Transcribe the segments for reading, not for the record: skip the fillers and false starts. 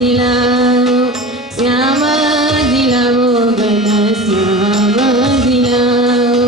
દિલાવો શ્યામ દિલાવો ઘન શ્યામ દિલાવો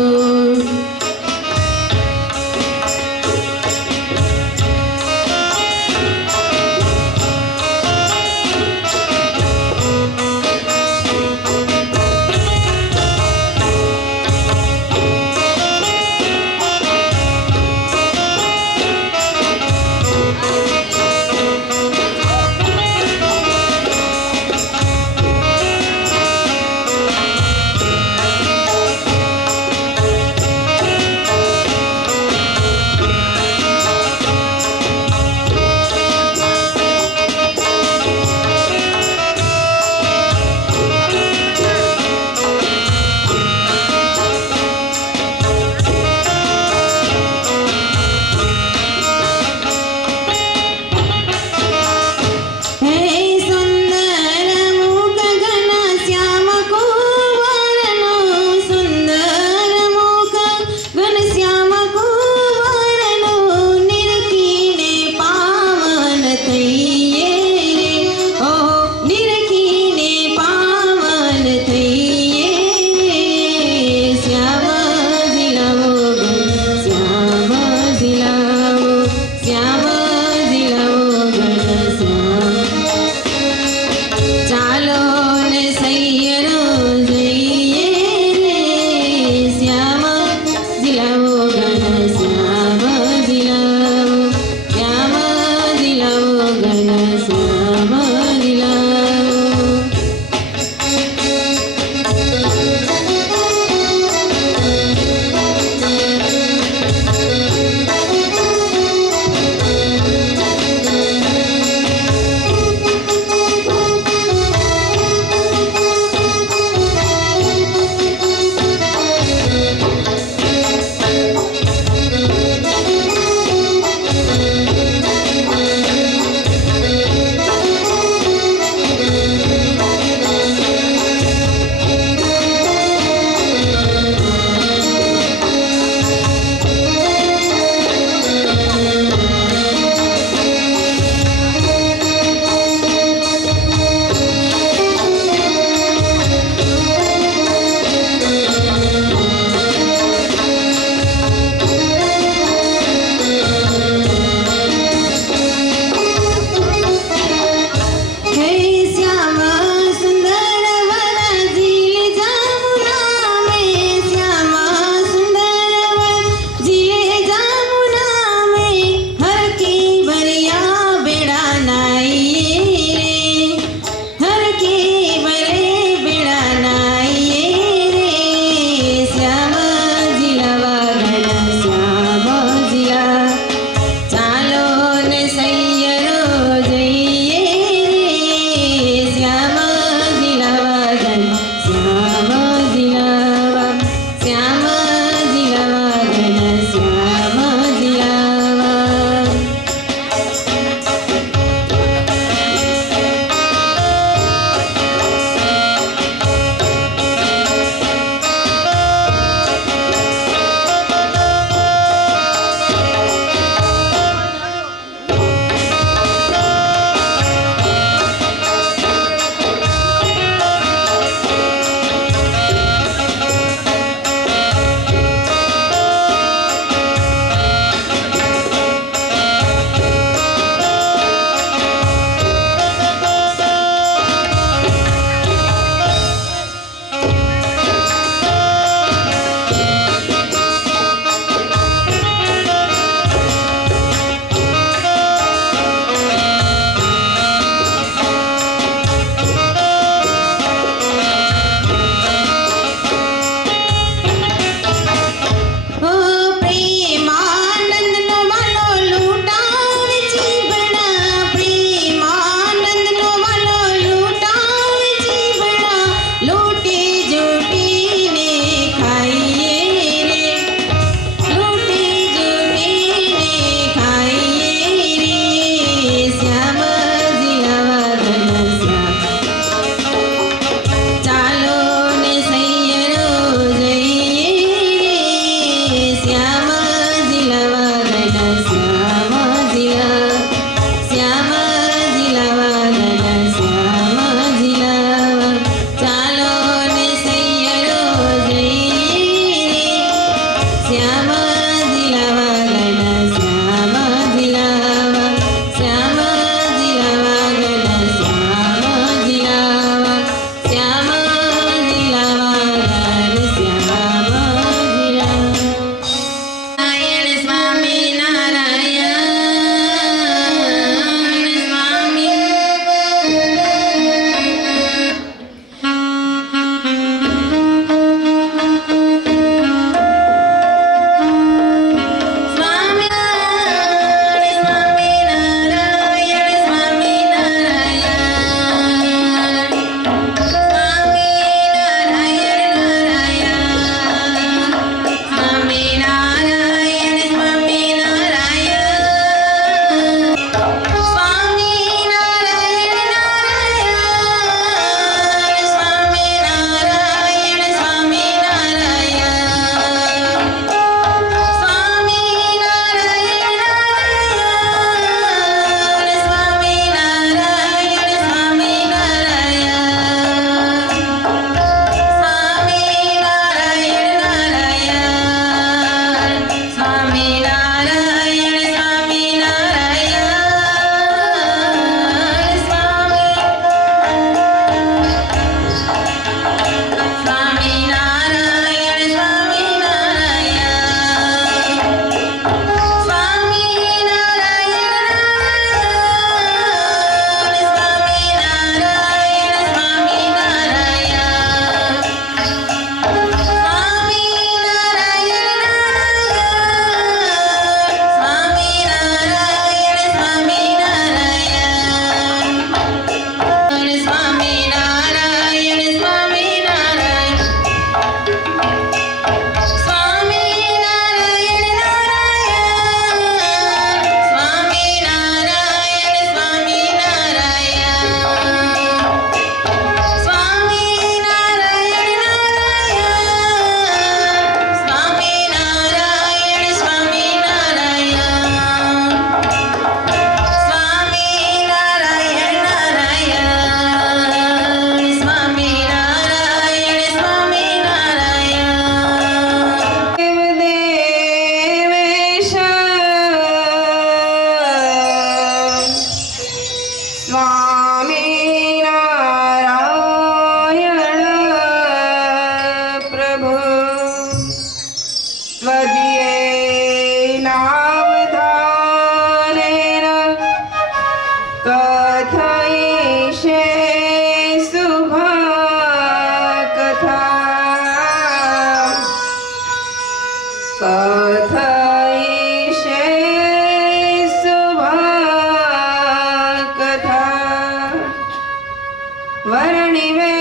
વર્ણિવે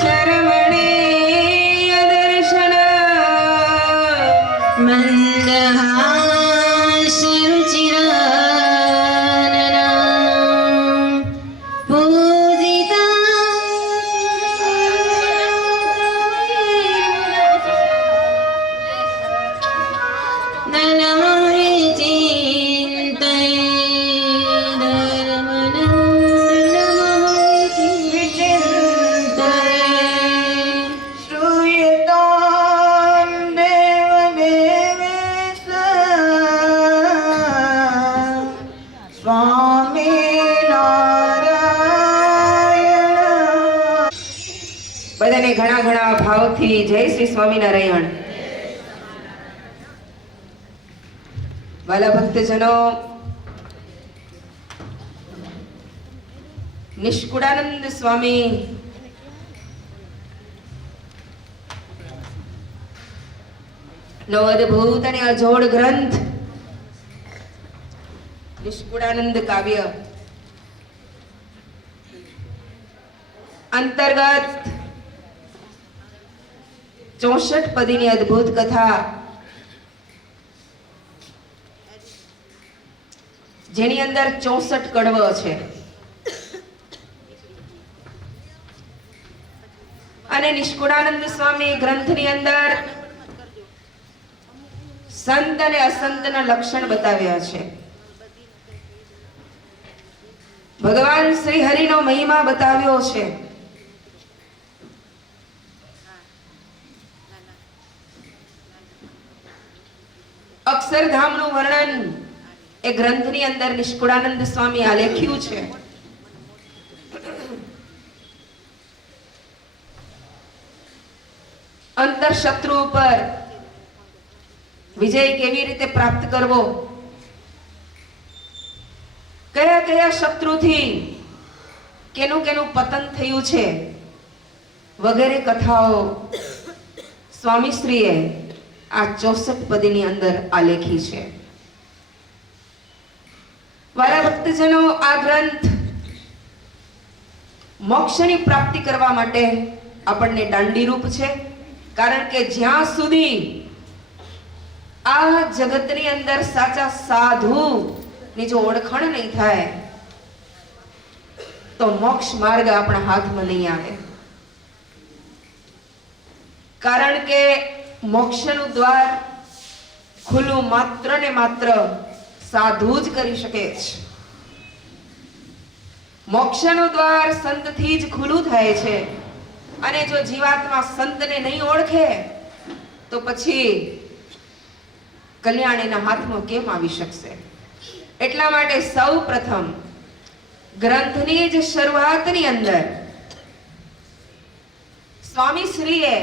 શરમણેય દર્શન મંદહાસ્યરુચિરાનના પૂજિતા બધાને ઘણા ઘણા ભાવથી જય શ્રી સ્વામિનારાયણ. વાલા ભક્તજનો, નિષ્કુળાનંદ સ્વામી નો અદ્ભુત અને અજોડ ગ્રંથ નિષ્કુળાનંદ કાવ્ય અંતર્ગત 64 પદીની અદ્ભુત કથા, જેની અંદર 64 કડવ છે અને નિષ્કુળાનંદ સ્વામી ગ્રંથની અંદર સંત અને અસંતના લક્ષણ બતાવ્યા છે. ભગવાન શ્રી હરિનો મહિમા બતાવ્યો છે. અક્ષરધામનું વર્ણન એ ગ્રંથની અંદર નિષ્કુળાનંદ સ્વામી આલેખ્યું છે. અંતર શત્રુ ઉપર વિજય કેવી રીતે પ્રાપ્ત કરવો, કયા કયા શત્રુથી કેનું કેનું પતન થયું છે વગેરે કથાઓ સ્વામીશ્રીએ આ 64 પદીની અંદર આલેખી છે. વાલા ભક્તજનો, આ ગ્રંથ મોક્ષની પ્રાપ્તિ કરવા માટે આપણને દાંડીરૂપ છે. કારણ કે જ્યાં સુધી આ જગતની અંદર સાચા સાધુ ની જો ઓળખાણ નહીં થાય તો મોક્ષ માર્ગ આપણા હાથમાં નહીં આવે. કારણ કે મોક્ષનું દ્વાર ખુલ્લું માત્ર ને માત્ર સાધુ જ કરી શકે છે. મોક્ષનું દ્વાર સંતથી જ ખુલ્લું થાય છે. અને જો જીવાત્મા સંતને નહીં ઓળખે તો પછી કલ્યાણ એના હાથમાં કેમ આવી શકશે? એટલા માટે સૌ પ્રથમ ગ્રંથની જ શરૂઆતની અંદર સ્વામી શ્રીએ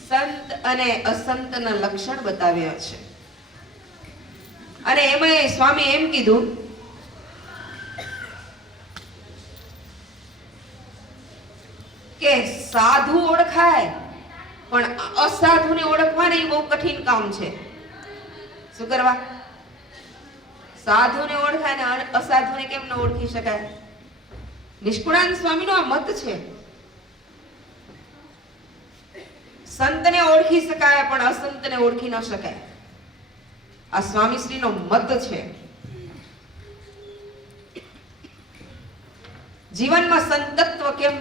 સંત અને અસંતના લક્ષણ બતાવ્યા છે. અને એમાં સ્વામી એમ કીધું કે સાધુ ઓળખાય પણ અસાધુને ઓળખવાનું બહુ કઠિન કામ છે. શું કરવા? સાધુને ઓળખાય ને અસાધુને કેમ ન ઓળખી શકાય? નિષ્કુળાનંદ સ્વામીનો આ મત છે. સંતને ઓળખી શકાય પણ અસંતને ઓળખી ન શકાય. આ સ્વામીશ્રીનો મત છે. જીવનમાં સંતત્વ કેમ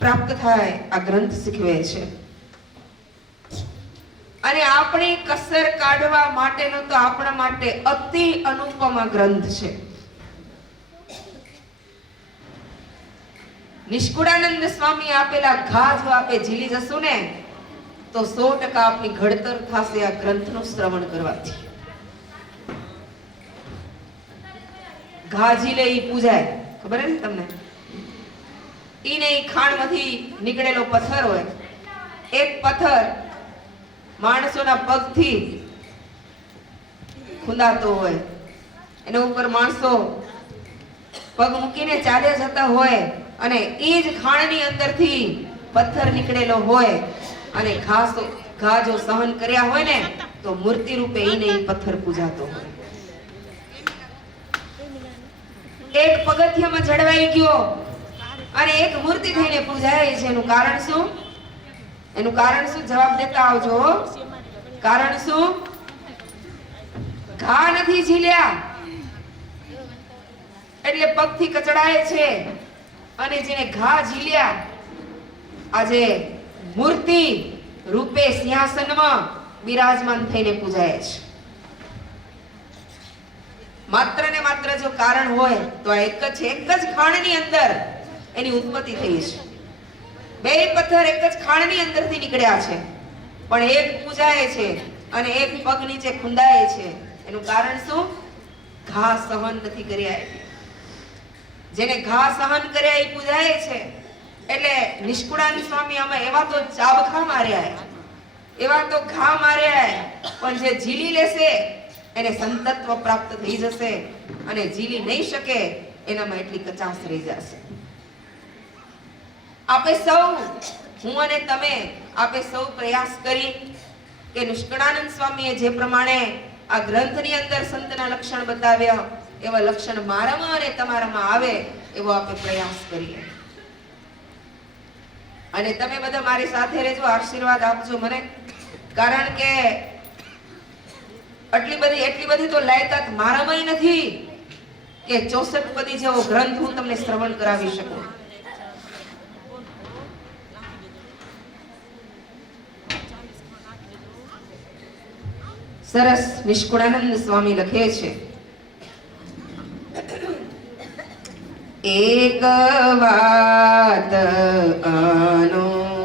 પ્રાપ્ત થાય આ ગ્રંથ શીખવે છે. અને આપણી કસર કાઢવા માટેનો તો આપણા માટે અતિ અનુપમ ગ્રંથ છે. નિષ્કુળાનંદ સ્વામી આપેલા ઘા જો આપે ઝીલી જશું ને તો 100% આપની ઘડતર થશે આ ગ્રંથનું શ્રવણ કરવાથી. ઘા ઝીલે ઈ પૂજાય, ખબર હે ને તમને? ઈ નહીં ખાણમાંથી નીકળેલો પથ્થર હોય. એક પથ્થર માણસોના પગથી ખુંદાતો હોય, એના ઉપર માણસો પગ મૂકીને ચાલે જતા હોય અને એ જ ખાણની અંદરથી પથ્થર નીકળેલો હોય અને ઘા જો સહન કર્યા હોય ને તો મૂર્તિ રૂપે ઈ નહીં પથ્થર પૂજાતો હોય. એક પગથિયામાં જળવાઈ ગયો અને એક મૂર્તિ થઈને પૂજાય છે. એનું કારણ શું? એનું કારણ શું? જવાબ દેતા આવજો. કારણ શું? ઘા નથી ઝીલ્યા એટલે પગથી કચડાય છે, અને જેને ઘા ઝીલ્યા આજે મૂર્તિ રૂપે સિંહાસનમાં બિરાજમાન થઈને પૂજાય છે. માત્ર ને માત્ર જો કારણ હોય તો આ એક જ ખાણની અંદર એની ઉત્પત્તિ થઈ છે. બે પથ્થર એક જ ખાણની અંદરથી નીકળ્યા છે, પણ એક પૂજાય છે અને એક પગ નીચે ખુંદાય છે. એનું કારણ શું? ઘા સહન નથી કર્યા. જેને ઘા સહન કર્યા એ પૂજાય છે. એટલે નિષ્કુળાનંદ સ્વામી આમાં એવા તો ચાબખા માર્યા, એવા તો ઘા માર્યા, પણ જે ઝીલી લેશે એને સંતત્વ પ્રાપ્ત થઈ જશે, અને ઝીલી નહીં શકે એનામાં એટલી કચાશ રહી જશે. આપે સૌ, હું અને તમે, આપે સૌ પ્રયાસ કરી કે નિષ્કળાનંદ સ્વામીએ જે પ્રમાણે આ ગ્રંથની અંદર સંતના લક્ષણ બતાવ્યા એવા લક્ષણ મારામાં અને તમારામાં આવે એવો આપણે પ્રયાસ કરીએ. અને તમે બધા મારી સાથે રહેજો, આશીર્વાદ આપજો મને, કારણ કે એટલી બધી તો લાયકાત મારામાં નથી કે 64 પદી જેવો ગ્રંથ હું તમને શ્રવણ કરાવી શકું. સરસ નિષ્કુળાનંદ સ્વામી લખે છે, એક વાત અમૂલ્ય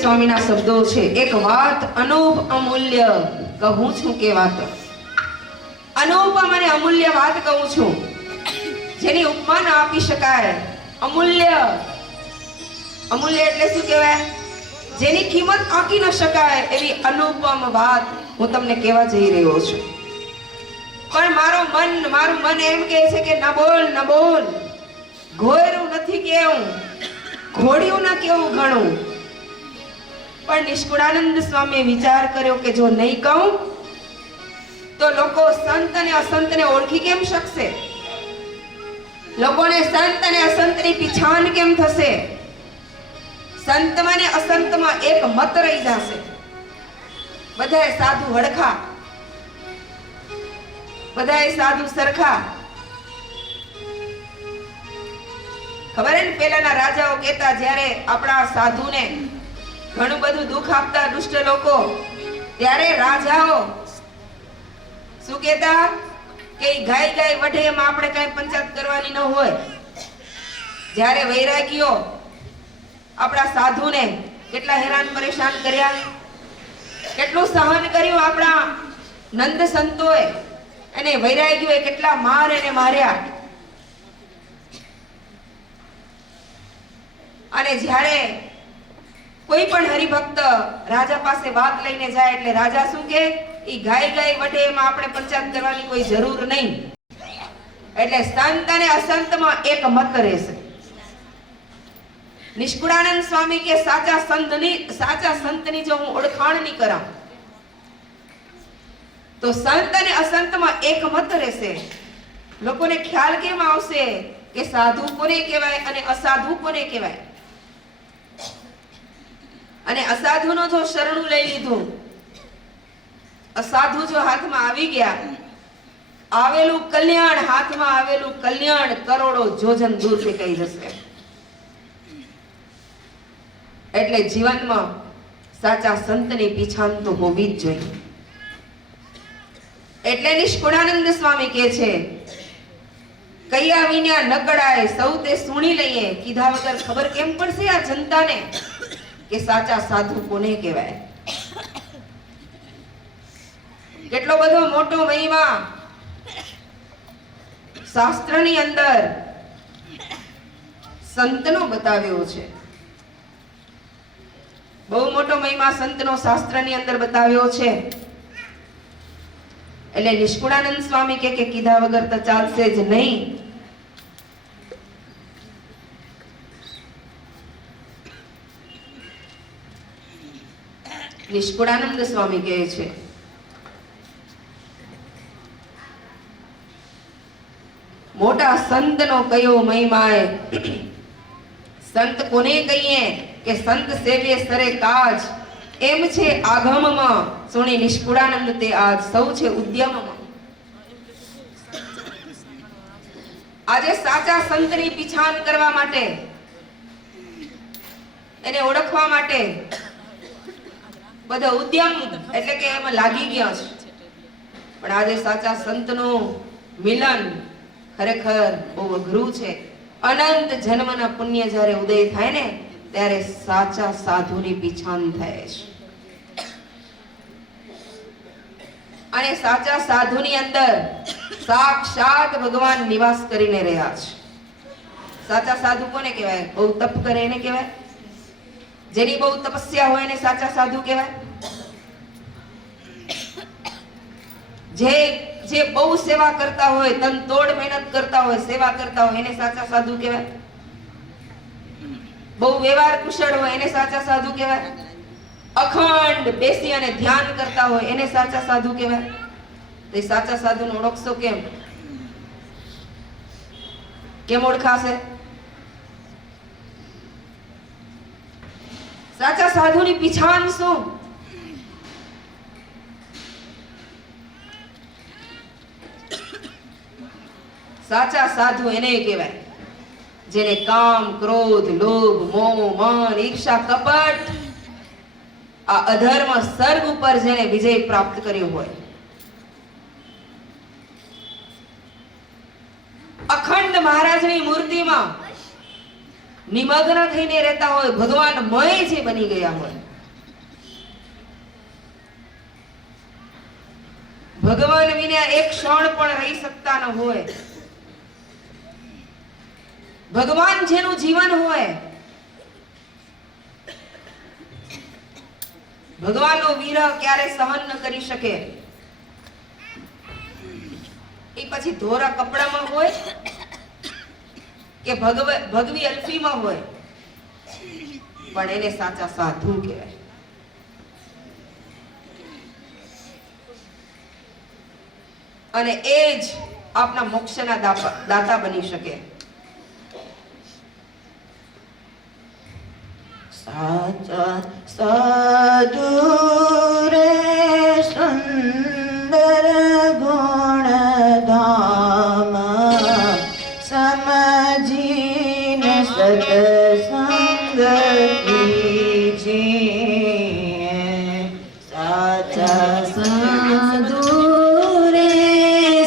સ્વામીના શબ્દો છે, એક વાત અનુપ અમૂલ્ય કહું છું કે વાત અનુપમ અને અમૂલ્ય વાત કહું છું, જેની ઉપમા ન આપી શકાય. અમૂલ્ય, અમૂલ્ય એટલે શું કહેવાય? જેની કિંમત આંકી ન શકાય એવી અનુપમ વાત હું તમને કહેવા જઈ રહ્યો છું. પણ મારું મન એમ કહે છે કે ન બોલ, ઘોયરું નથી કેવું, ઘોડિયું ના કેવું ઘણું. પણ નિષ્કુળાનંદ સ્વામીએ વિચાર કર્યો કે જો નહીં કહું તો લોકો સંત અને અસંતને ઓળખી કેમ શકશે? લોકોને સંત અને અસંતની પીછાણ કેમ થશે? સંતમાં ને અસંતમાં એક મત રહી જશે. બધાય સાધુ હડખા, બધાય સાધુ સરખા. ખબર હે ને, પેલાના રાજાઓ કહેતા, જ્યારે આપણા સાધુને ઘણું બધું દુઃખ આપતા દુષ્ટ લોકો, ત્યારે રાજાઓ શું કહેતા કે ગાય ગાય વઢે એમ આપણે કઈ પંચાયત કરવાની ન હોય. જ્યારે વૈરાગીઓ આપણા સાધુને કેટલા હેરાન પરેશાન કર્યા, કેટલું સહન કર્યું આપણા નંદ સંતોએ, અને વૈરાગીઓએ કેટલા માર એને માર્યા. અને જ્યારે કોઈ પણ હરિભક્ત રાજા પાસે વાત લઈને જાય એટલે રાજા શું કે, ઈ ગાય ગાય વઢે એમાં આપણે પંચાયત કરવાની કોઈ જરૂર નહીં. એટલે સંત અને અસંતમાં એક મત રહેશે. નિષ્કુળાનંદ સ્વામી કે સાચા સંતની જો હું ઓળખાણ નહીં કરા તો સંત અને અસંતમાં એક મત રહેશે. લોકોને ખ્યાલ કેમ આવશે કે સાધુ કોને કહેવાય અને અસાધુ કોને કહેવાય? અને અસાધુનો જો શરણું લઈ લીધું, અસાધુ જો હાથમાં આવી ગયા, આવેલું કલ્યાણ, હાથમાં આવેલું કલ્યાણ કરોડો જોજન દૂર ફેંકાઈ જશે. એટલે જીવનમાં સાચા સંતની પીછાન તો હોવી જ જોઈએ. એટલે નિષ્કુળાનંદ સ્વામી કહે છે, કૈયા વિના નકળાય સૌ તે સુણી લઈએ, કીધા વગર ખબર કેમ પડશે આ જનતાને કે સાચા સાધુ કોને કહેવાય? કેટલો બધો મોટો મહિમા શાસ્ત્રની અંદર સંતનો બતાવ્યો છે. બહુ મોટો મહિમા સંતનો શાસ્ત્રની અંદર બતાવ્યો છે. એટલે નિષ્કુળાનંદ સ્વામી કે કીધા વગર તો ચાલશે જ નહીં. નિષ્કુળાનંદ સ્વામી કહે છે, મોટા સંતનો કયો મહિમાય, સંત કોને કહીએ કે સંત સેવે સરે કાજ, એમ છે આગમમાં સુણી નિષ્કુળાનંદ તે આજ સૌ છે ઉદ્યમમાં. આજે સાચા સંતની પીછાન કરવા માટે, એને ઓળખવા માટે બધો ઉદ્યમ એટલે કે એમાં લાગી ગયા છે. પણ આજે સાચા સંતનું મિલન ખરેખર બહુ અઘરું છે. અનંત જન્મના પુણ્ય જ્યારે ઉદય થાય ને ત્યારે સાચા સાધુની પીછાન થાય છે. અને સાચા સાધુની અંદર સાક્ષાત ભગવાન નિવાસ કરીને રહ્યા છે. સાચા સાધુ કોને કહેવાય? બહુ તપ કરે એને કહેવાય. જેની બહુ તપસ્યા હોય એને સાચા સાધુ કહેવાય. જે બહુ સેવા કરતા હોય, તન તોડ મહેનત કરતા હોય, સેવા કરતા હોય એને સાચા સાધુ કહેવાય. બહુ વ્યવહાર કુશળ હોય એને સાચા સાધુ કહેવાય. અખંડ બેસી અને ધ્યાન કરતા હોય એને સાચા સાધુ કહેવાય. તો એ સાચા સાધુને ઓળખશો કેમ? કેમ ઓળખાશે? સાચા સાધુની પીછાન શું? સાચા સાધુ એને કહેવાય જેને કામ, ક્રોધ, લોભ, મોહ, માન, ઈર્ષા, કપટ, આ અધર્મ સર્ગ ઉપર જેને વિજય પ્રાપ્ત કર્યો હોય. અખંડ મહારાજની મૂર્તિમાં નિમગ્ન થઈને રહેતા હોય, ભગવાનમય જે બની ગયા હોય. ભગવાન વિના એક ક્ષણ પણ રહી શકતા ન હોય. ભગવાન જેનું જીવન હોય, ભગવાનનો વિરહ ક્યારે સહન ન કરી શકે. એ પછી ધોરા કપડામાં હોય કે ભગવી અલ્ફીમાં હોય, પણ એને સાચા સાધુ કહેવાય. અને એ જ આપના મોક્ષના દાતા બની શકે. સાચા સાધુ રે સુંદર ગુણ ધામ સમજીને સત્સંગ કીજીએ. સાચા સાધુ રે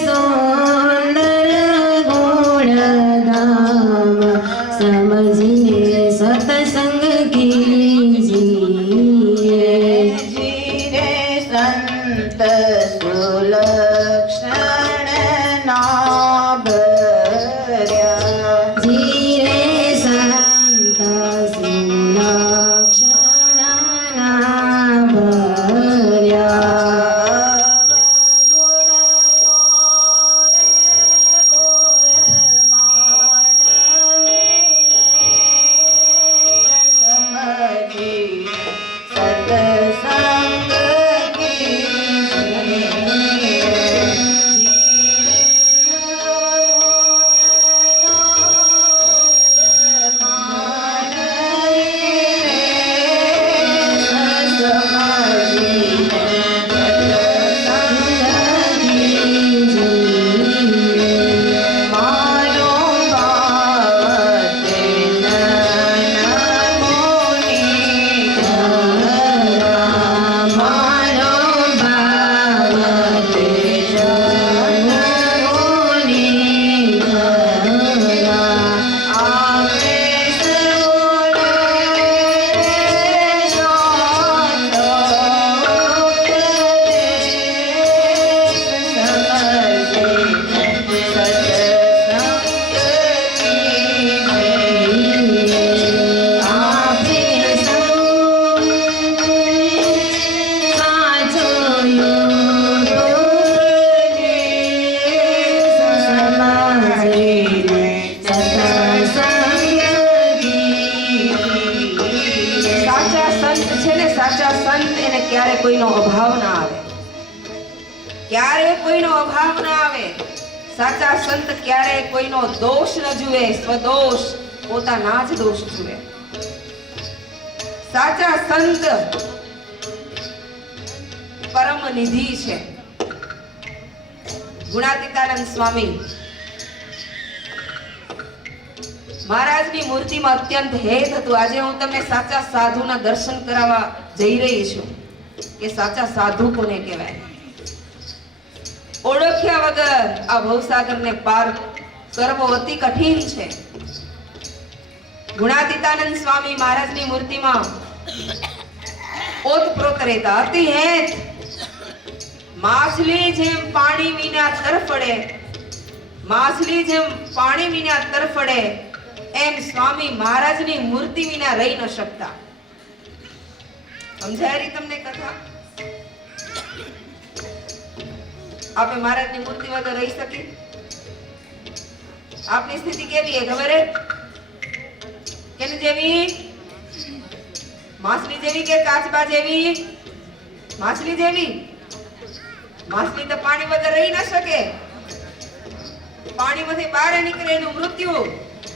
સુંદર ગુણ ધામ સમજીને સત્સંગ કીજીએ. જીરે સંત સુલક્ષણ ના ભર્યા. જીરે સંત સુલક્ષણ ના ભર્યા. ગુણનો રે ક્યારે કોઈનો અભાવ ના આવે, ક્યારે કોઈનો અભાવ ના આવે. સાચા સંત ક્યારે કોઈનો દોષ ન જુએ, સ્વદોષ પોતાના જ દોષ જુએ. સાચા સંત પરમ નિધિ છે. ગુણાતીતાનંદ સ્વામી મહારાજની મૂર્તિમાં અત્યંત હેત હતું. આજે હું તમને સાચા સાધુના દર્શન કરાવવા જઈ રહી છું કે સાચા સાધુ કોને કહેવાય. ઓળખ્યા વગર આ ભવસાગરને પાર કરવો અતિ કઠિન છે. ગુણાતીતાનંદ સ્વામી મહારાજની મૂર્તિમાં ઓતપ્રોત રહેતા, અતિ હેત. માછલી જેમ પાણી વિના તરફડે, માછલી જેમ પાણી વિના તરફડે, એમ સ્વામી મહારાજની મૂર્તિ વિના રહી ન શકતા. સમજાય તમને કથા? આપણે મહારાજની મૂર્તિ વગર રહી શકીએ? આપની સ્થિતિ કેવી છે ખબર હે? કેમ જેવી? માછલી જેવી કે કાચબા જેવી? માછલી જેવી. માછલી તો પાણી વગર રહી ન શકે, પાણીમાંથી બહાર નીકળે એનું મૃત્યુ.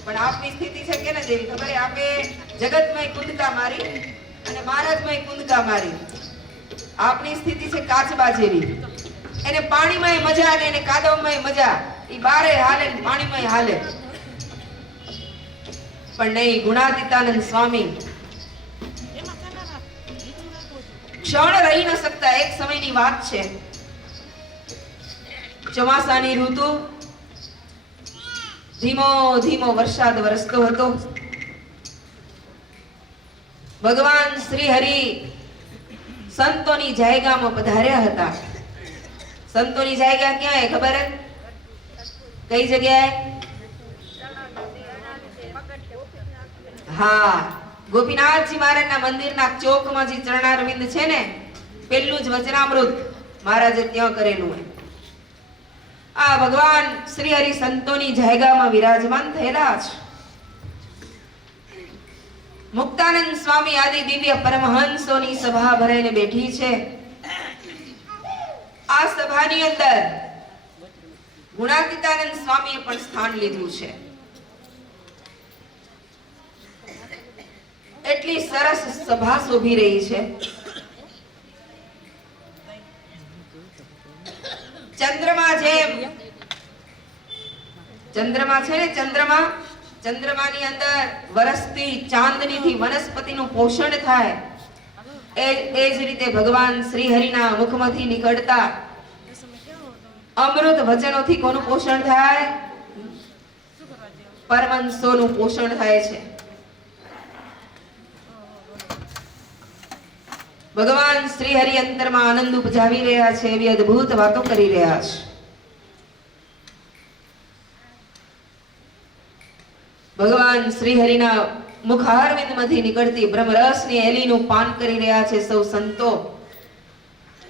પણ આપની સ્થિતિ છે કેને જેવી ખબર હે? આપે જગતમાં કુંદકા મારી અને મહારાજમાં કુંદકા મારી. આપની સ્થિતિ છે કાચબા જેવી. એને પાણીમાં મજા અને એને કાદવમાં મજા. ઈ બારે હાલે ને પાણીમાં હાલે. પણ નહીં, ગુણાતીતાનંદ સ્વામી ક્ષણ રહી ન શકતા. એક સમયની વાત છે, ચોમાસાની ઋતુ, ધીમો ધીમો વરસાદ વરસતો હતો. ભગવાન શ્રી હરિ સંતોની જાયગામાં પધાર્યા હતા. સંતોની જાયગા ક્યાં હે ખબર હે? કઈ જગ્યાએ? હા, ગોપીનાથજી મહારાજના મંદિરના ચોકમાં જે ચરણારવિંદ છે ને, પેલું જ વચનામૃત મહારાજે ત્યાં કરેલું હોય. આ ભગવાન શ્રી હરિ સંતોની જાયગામાં વિરાજમાન થયેલા છે. મુક્તાનંદ સ્વામી આદિ દિવ્ય પરમહંસોની સભા ભરાઈને બેઠી છે. આ સભાની અંદર ગુણાતીતાનંદ સ્વામીએ પણ સ્થાન લીધું છે. એટલી સરસ સભા શોભી રહી છે. ચંદ્રમા જેમ ચંદ્રમા છે ને ચંદ્રમાની અંદર વરસતી ચાંદનીથી વનસ્પતિનું પોષણ થાય એ જ રીતે ભગવાન શ્રી હરિના મુખમાંથી નીકળતા અમૃત વચનોથી કોનું પોષણ થાય? પરમહંસોનું પોષણ થાય છે. ભગવાન શ્રી હરિ અંતરમાં આનંદ ઉપજાવી રહ્યા છે, એવી અદ્ભુત વાતો કરી રહ્યા છે. ભગવાન શ્રી હરિના મુખારવિંદમાંથી નીકળતી બ્રહ્મરસની એલીનું પાન કરી રહ્યા છે સૌ સંતો.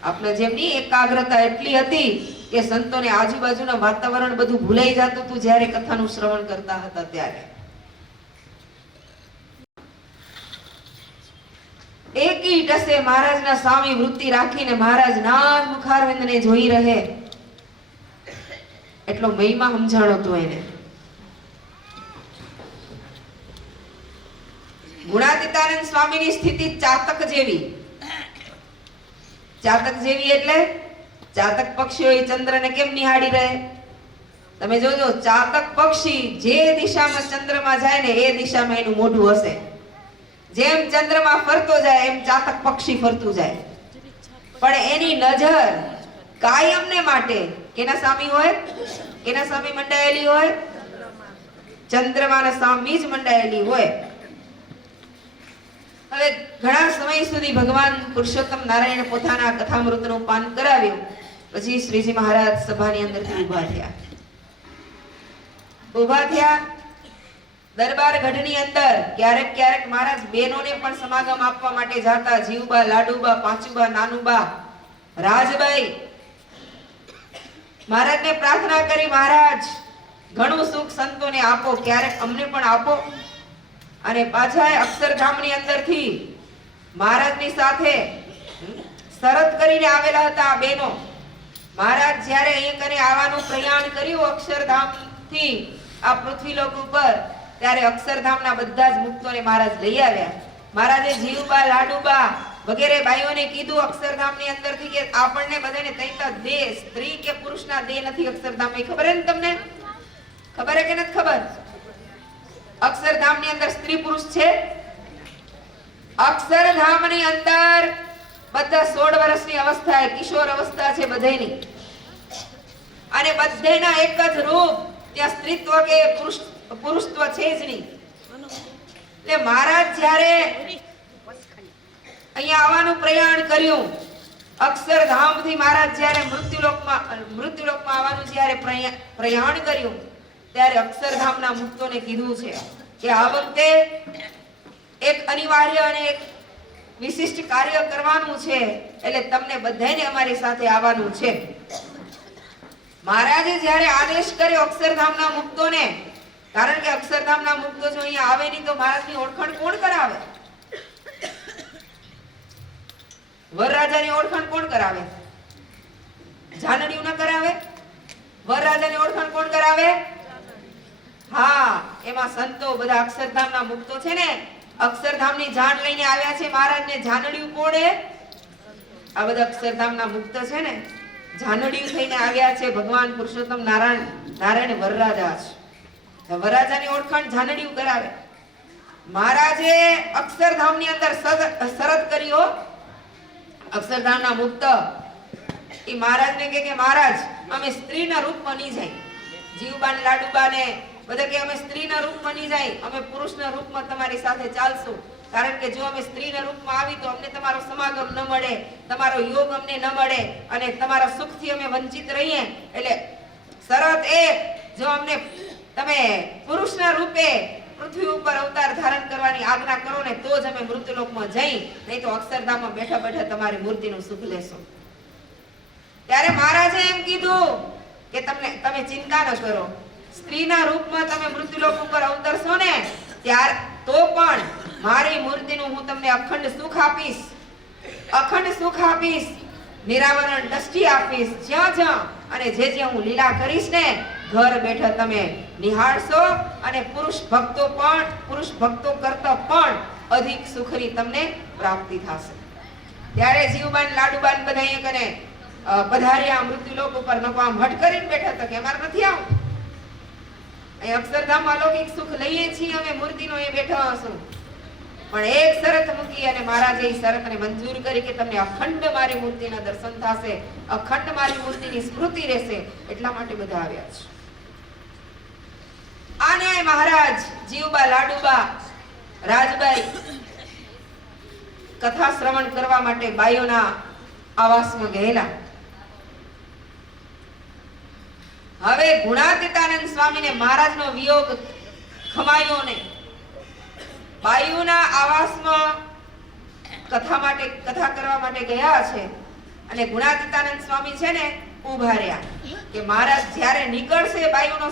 આપના જેમની એકાગ્રતા એટલી હતી કે સંતોને આજુબાજુના વાતાવરણ બધું ભૂલાઈ જતું હતું જ્યારે કથાનું શ્રવણ કરતા હતા ત્યારે. એકી ટસે મહારાજના સામી વૃત્તિ રાખીને મહારાજના જ મુખારવિંદને જોઈ રહે એટલો મહિમા સમજાણો હતો એને. ગુણાતીતાનંદ સ્વામીની સ્થિતિ ચાતક જેવી. ચાતક જેવી એટલે ચાતક પક્ષીઓ એ ચંદ્રને કેમ નિહાળી રહે? તમે જોજો, ચાતક પક્ષી જે દિશામાં ચંદ્રમાં જાય ને એ દિશામાં એનું મોઢું હશે. જેમ ચંદ્રમાં ફરતો જાય એમ ચાતક પક્ષી ફરતું જાય. પણ એની નજર કાયમને માટે કેના સામી હોય? કેના સામી મંડાયેલી હોય? ચંદ્રમાના સામી જ મંડાયેલી હોય. હવે ઘણા સમય સુધી ભગવાન પુરુષોત્તમ નારાયણે પોતાના કથામૃતનું પાન કરાવ્યું. પછી શ્રીજી મહારાજ સભાની અંદરથી ઊભા થયા. દરબાર ગઢની અંદર ક્યારેક ક્યારેક મહારાજ બહેનોને પણ સમાગમ આપવા માટે જાતા. જીવબા, લાડુબા, પાંચુબા, નાનુબા, રાજબાઈ. મહારાજને પ્રાર્થના કરી, મહારાજ ઘણું સુખ સંતોને આપો, ક્યારેક અમને પણ આપો. અને પાછા અક્ષરધામની અંદરથી મહારાજની સાથે શરત કરીને આવેલા હતા આ બહેનો. મહારાજ જ્યારે અહીં કને આવવાનું પ્રયાણ કર્યું અક્ષરધામથી આ પૃથ્વીલોક ઉપર, ત્યારે અક્ષરધામના બધા જ મુક્તોને મહારાજ લઈ આવ્યા. મહારાજે જીવબા, લાડુબા વગેરે બાઈઓને કીધું અક્ષરધામની અંદરથી કે આપણને બધાને તૈતા દેહ, સ્ત્રી કે પુરુષના દેહ નથી અક્ષરધામમાં. ખબર હે ને તમને? ખબર હે કે નથી ખબર? અક્ષરધામની અંદર સ્ત્રી પુરુષ છે? અક્ષરધામની અંદર બધા 16 વર્ષની અવસ્થા, કિશોર અવસ્થા છે બધાની. અને બધાના એક જ રૂપ, ત્યાં સ્ત્રીત્વ કે પુરુષત્વ છે જ નહીં. એટલે મહારાજ જ્યારે અહીંયા આવવાનું પ્રયાણ કર્યું, અક્ષરધામથી મહારાજ જ્યારે મૃત્યુલોકમાં આવવાનું જ્યારે પ્રયાણ કર્યું, ત્યારે અક્ષરધામના મુક્તોને કીધું છે કે આ વખતે એક અનિવાર્ય અને એક વિશિષ્ટ કાર્ય કરવાનું છે, એટલે તમને બધાને અમારી સાથે આવવાનું છે. મહારાજે જ્યારે આદેશ કર્યો અક્ષરધામના મુક્તોને, કારણ કે અક્ષરધામના મુક્તો જો અહીંયા આવે નહીં તો મહારાજની ઓળખાણ કોણ કરાવે? વરરાજાની ઓળખાણ કોણ કરાવે? જાનડિયું ન કરાવે? વરરાજાની ઓળખાણ કોણ કરાવે? હા, એમાં સંતો બધા અક્ષરધામના મુક્તો છે ને, અક્ષરધામની જાણ લઈને આવ્યા છે. મહારાજને જાનડિયું કોણે? આ બધા અક્ષરધામના મુક્ત છે ને, જાનડિયું થઈને આવ્યા છે. ભગવાન પુરુષોત્તમ નારાયણ વરરાજા છે. વરરાજાની ઓળખાણ જાનડિયું કરાવે. મહારાજે અક્ષરધામની અંદર શરત કર્યો. અક્ષરધામના મુક્ત એ મહારાજને કે મહારાજ અમે સ્ત્રીના રૂપમાં નહીં જાય. જીવબાને, લાડુબાને બધા કે અમે સ્ત્રીના રૂપમાં નહીં જાય, અમે પુરુષના રૂપમાં તમારી સાથે ચાલશું. કારણ કે જો અમે સ્ત્રીના રૂપમાં આવી તો અમને તમારો સમાગમ ન મળે, તમારો યોગ અમને ન મળે અને તમારા સુખથી અમે વંચિત રહીએ. એટલે શરત એક, જો અમને તમે પુરુષના રૂપે પૃથ્વી ઉપર અવતાર ધારણ કરવાની આજ્ઞા કરો ને તો જ અમે મૃત્યુલોકમાં જઈ, નહીં તો અક્ષરધામમાં બેઠા બેઠા તમારી મૂર્તિનું સુખ લેશો. ત્યારે મહારાજે એમ કીધું કે તમે ચિંતા ન કરો, સ્ત્રીના રૂપમાં તમે મૃત્યુલોક ઉપર અવતરશો ને ત્યાર તો પણ મારી મૂર્તિનું હું તમને અખંડ સુખ આપીશ, અખંડ સુખ આપીશ, નિરાવરણ દ્રષ્ટિ આપીશ. જ્યાં અને જે હું લીલા કરીશ ને ઘર બેઠા તમે નિહાળશો. અને પુરુષ ભક્તો કરતા પણ અધિક સુખની તમને પ્રાપ્તિ થશે. ત્યારે જીવબાન લાડુબાન બધા અહીંયા કને પધાર્યા મૃત્યુલોક ઉપર. નકો આમ હટ કરીને બેઠા તો કે અમારે નથી આવું. અહીં અક્ષરધામ અલૌકિક સુખ લઈએ છીએ અમે મૂર્તિનો એ બેઠા હશું. પણ એક શરત મૂકી અને મહારાજે એ શરતને મંજૂર કરી કે તમને અખંડ મારી મૂર્તિના દર્શન થશે, અખંડ મારી મૂર્તિની સ્મૃતિ રહેશે. એટલા માટે બધા આવ્યા છે. આને મહારાજ જીવબા લાડુબા રાજબાઈ કથા શ્રવણ કરવા માટે બાઈઓના આવાસમાં ગયેલા. હવે ગુણાતીતાનંદ સ્વામીને મહારાજનો વિયોગ ખમાયો નહીં. બાઈઓના આવાસમાં કથા કરવા માટે ગયા છે અને ગુણાતીતાનંદ સ્વામી છે ને ઊભા રહ્યા કે મહારાજ જ્યારે નીકળશે બાઈઓનો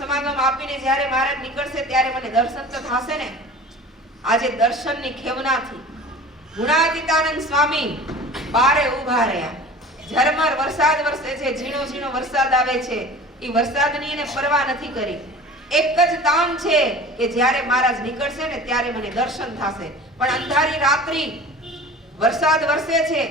સમાગમ આપીને જ્યારે મહારાજ નીકળશે ત્યારે મને દર્શન તો થશે ને. આજે દર્શનની ખેવનાથી ગુણાતીતાનંદ સ્વામી બારે ઊભા રહ્યા. ઝરમર વરસાદ વરસે છે, ઝીણો ઝીણો વરસાદ આવે છે. એ વરસાદની એને પરવા નથી કરી. એક જ તામ છે કે જ્યારે મહારાજ નીકળશે ને ત્યારે મને દર્શન થશે. પણ અંધારી રાત્રિ વરસાદ વરસે છે,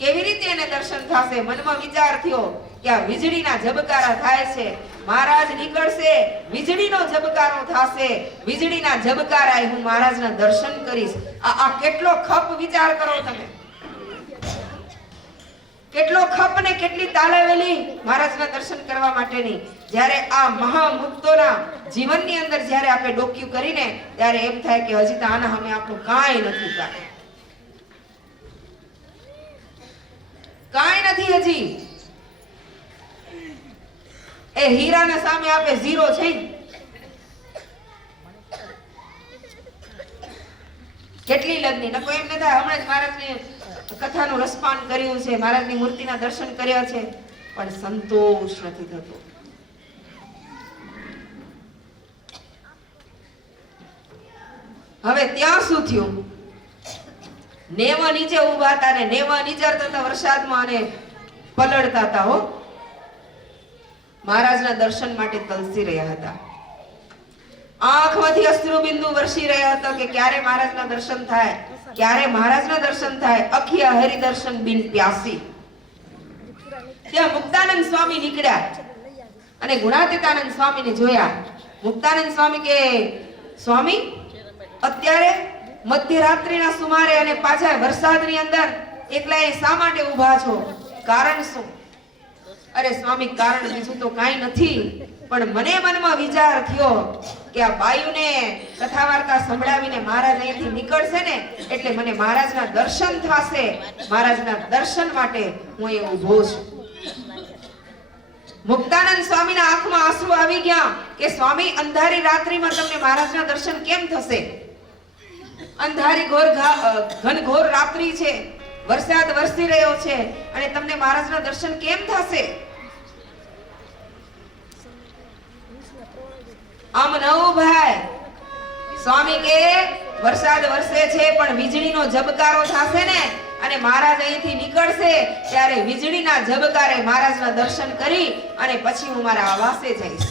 કેવી રીતે એને દર્શન થશે? મનમાં વિચાર થયો કે આ વીજળીના ઝબકારા થાય છે, મહારાજ નીકળશે, વીજળીનો ઝબકારો થશે, વીજળીના ઝબકારાએ હું મહારાજના દર્શન કરીશ. આ કેટલો ખપ વિચાર કરો તમે. કેટલો ખપ ને કેટલી તાલાવેલી મહારાજના દર્શન કરવા માટેની. જ્યારે આ મહામુક્તોના જીવનની અંદર જ્યારે આપણે ડોક્યું કરીને ત્યારે એમ થાય કે હજી તો આના સામે આપણું કાંઈ નથી. કાંઈ નથી હજી. એ હીરાના સામે આપણે ઝીરો છે. કેટલી લગ્ની નકો એમ ન થાય હમણાં જ મહારાજને કથાનું રસપાન કર્યું છે, મહારાજની મૂર્તિના દર્શન કર્યા છે, પણ સંતોષ નથી થતો. હવે ત્યાં શું થયું? નેવા નીચે ઉભા હતા ને નેવા નીચરતા હતા વરસાદમાં અને પલળતા હતા. હો, મહારાજના દર્શન માટે તલસી રહ્યા હતા. આંખમાંથી અશ્રુ બિંદુ વરસી રહ્યા હતા કે ક્યારે મહારાજના દર્શન થાય, ક્યારે મહારાજના દર્શન થાય. અખિયા હરિ દર્શન બિન પ્યાસી. ત્યાં મુક્તાનંદ સ્વામી નીકળ્યા અને ગુણાતીતાનંદ સ્વામીને જોયા. મુક્તાનંદ સ્વામી કે સ્વામી અત્યારે મધ્યરાત્રિના સુમારે અને પાછા વરસાદની અંદર એકલા એ શા માટે ઊભા છો? કારણ શું? અરે સ્વામી કારણ બીજું તો કાંઈ નથી, પણ મને મનમાં વિચાર થયો કે આ બાયુને કથા વાર્તા સંભળાવીને મહારાજ અહીંથી નીકળશે ને એટલે મને મહારાજના દર્શન થશે. મહારાજના દર્શન માટે હું અહીં ઊભો છું. મુક્તાનંદ સ્વામીના આંખમાં આંસુ આવી ગયા કે સ્વામી અંધારી રાત્રિમાં તમને મહારાજના દર્શન કેમ થશે? અંધારી ઘનઘોર રાત્રિ છે, વરસાદ વરસી રહ્યો છે અને તમને મહારાજના દર્શન કેમ થશે? આમ નવ ભાઈ સ્વામી કે વરસાદ વરસે છે પણ વીજળીનો ઝબકારો થશે ને અને મહારાજ અહીંથી નીકળશે ત્યારે વીજળીના ઝબકારે મહારાજના દર્શન કરી અને પછી હું મારા આવાસે જઈશ.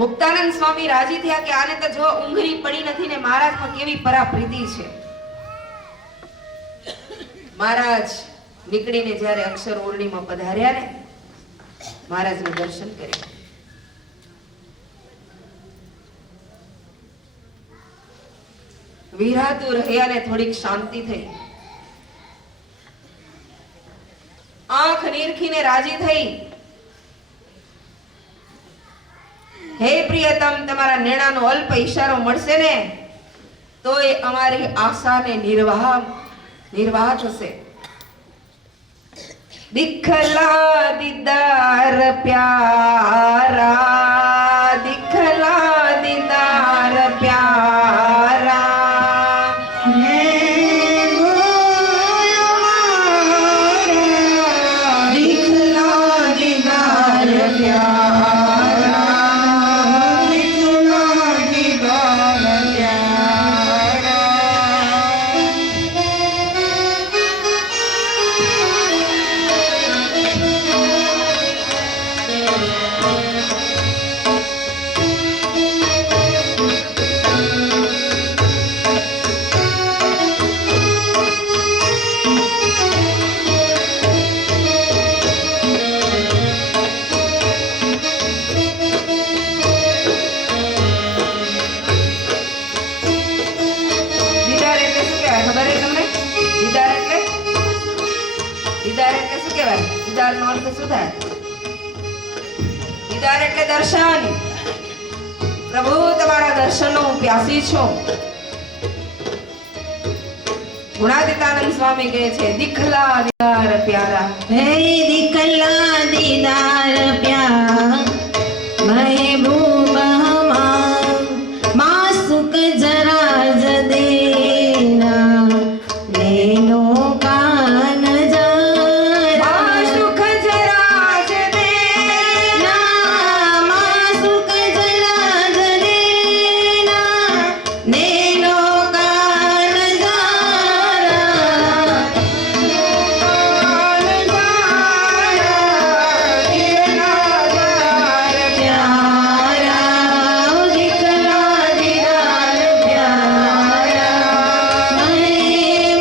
મુક્તાનંદ સ્વામી રાજી થયા કે આને તો જો ઊંઘરી પડી નથી ને મહારાજમાં કેવી પરાપ્રીતિ છે. મહારાજ નીકળીને જ્યારે અક્ષર ઓરડીમાં પધાર્યા ને મહારાજનું દર્શન કર્યું. વિરાતું રહ્યા ને થોડીક શાંતિ થઈ. આંખ નીરખીને રાજી થઈ. હે પ્રિયતમ, તમારા નેણાનો અલ્પ ઈશારો મળશે ને તો એ અમારી આશાને નિર્વાહ થશે. દિખલા દીદાર પ્યારા, દિખલા દીદાર પ્યારા, દીદારનો અર્થ શું થાય? દીદાર એટલે દર્શન. પ્રભુ તમારા દર્શનનો હું પ્યાસી છું. ગુણાતીતાનંદ સ્વામી કહે છે દીખલા દીદાર પ્યારા. હે દીકલા દીદાર પ્યાર મહેબૂબ હમાર માસુક જરા જદેના લેનો કાન જરા સુખ જરા જ ના માસુક જરા જદેના લેનો કાન જરા પ્યારા દીકલા દીદાર પ્યારા મહેબૂબ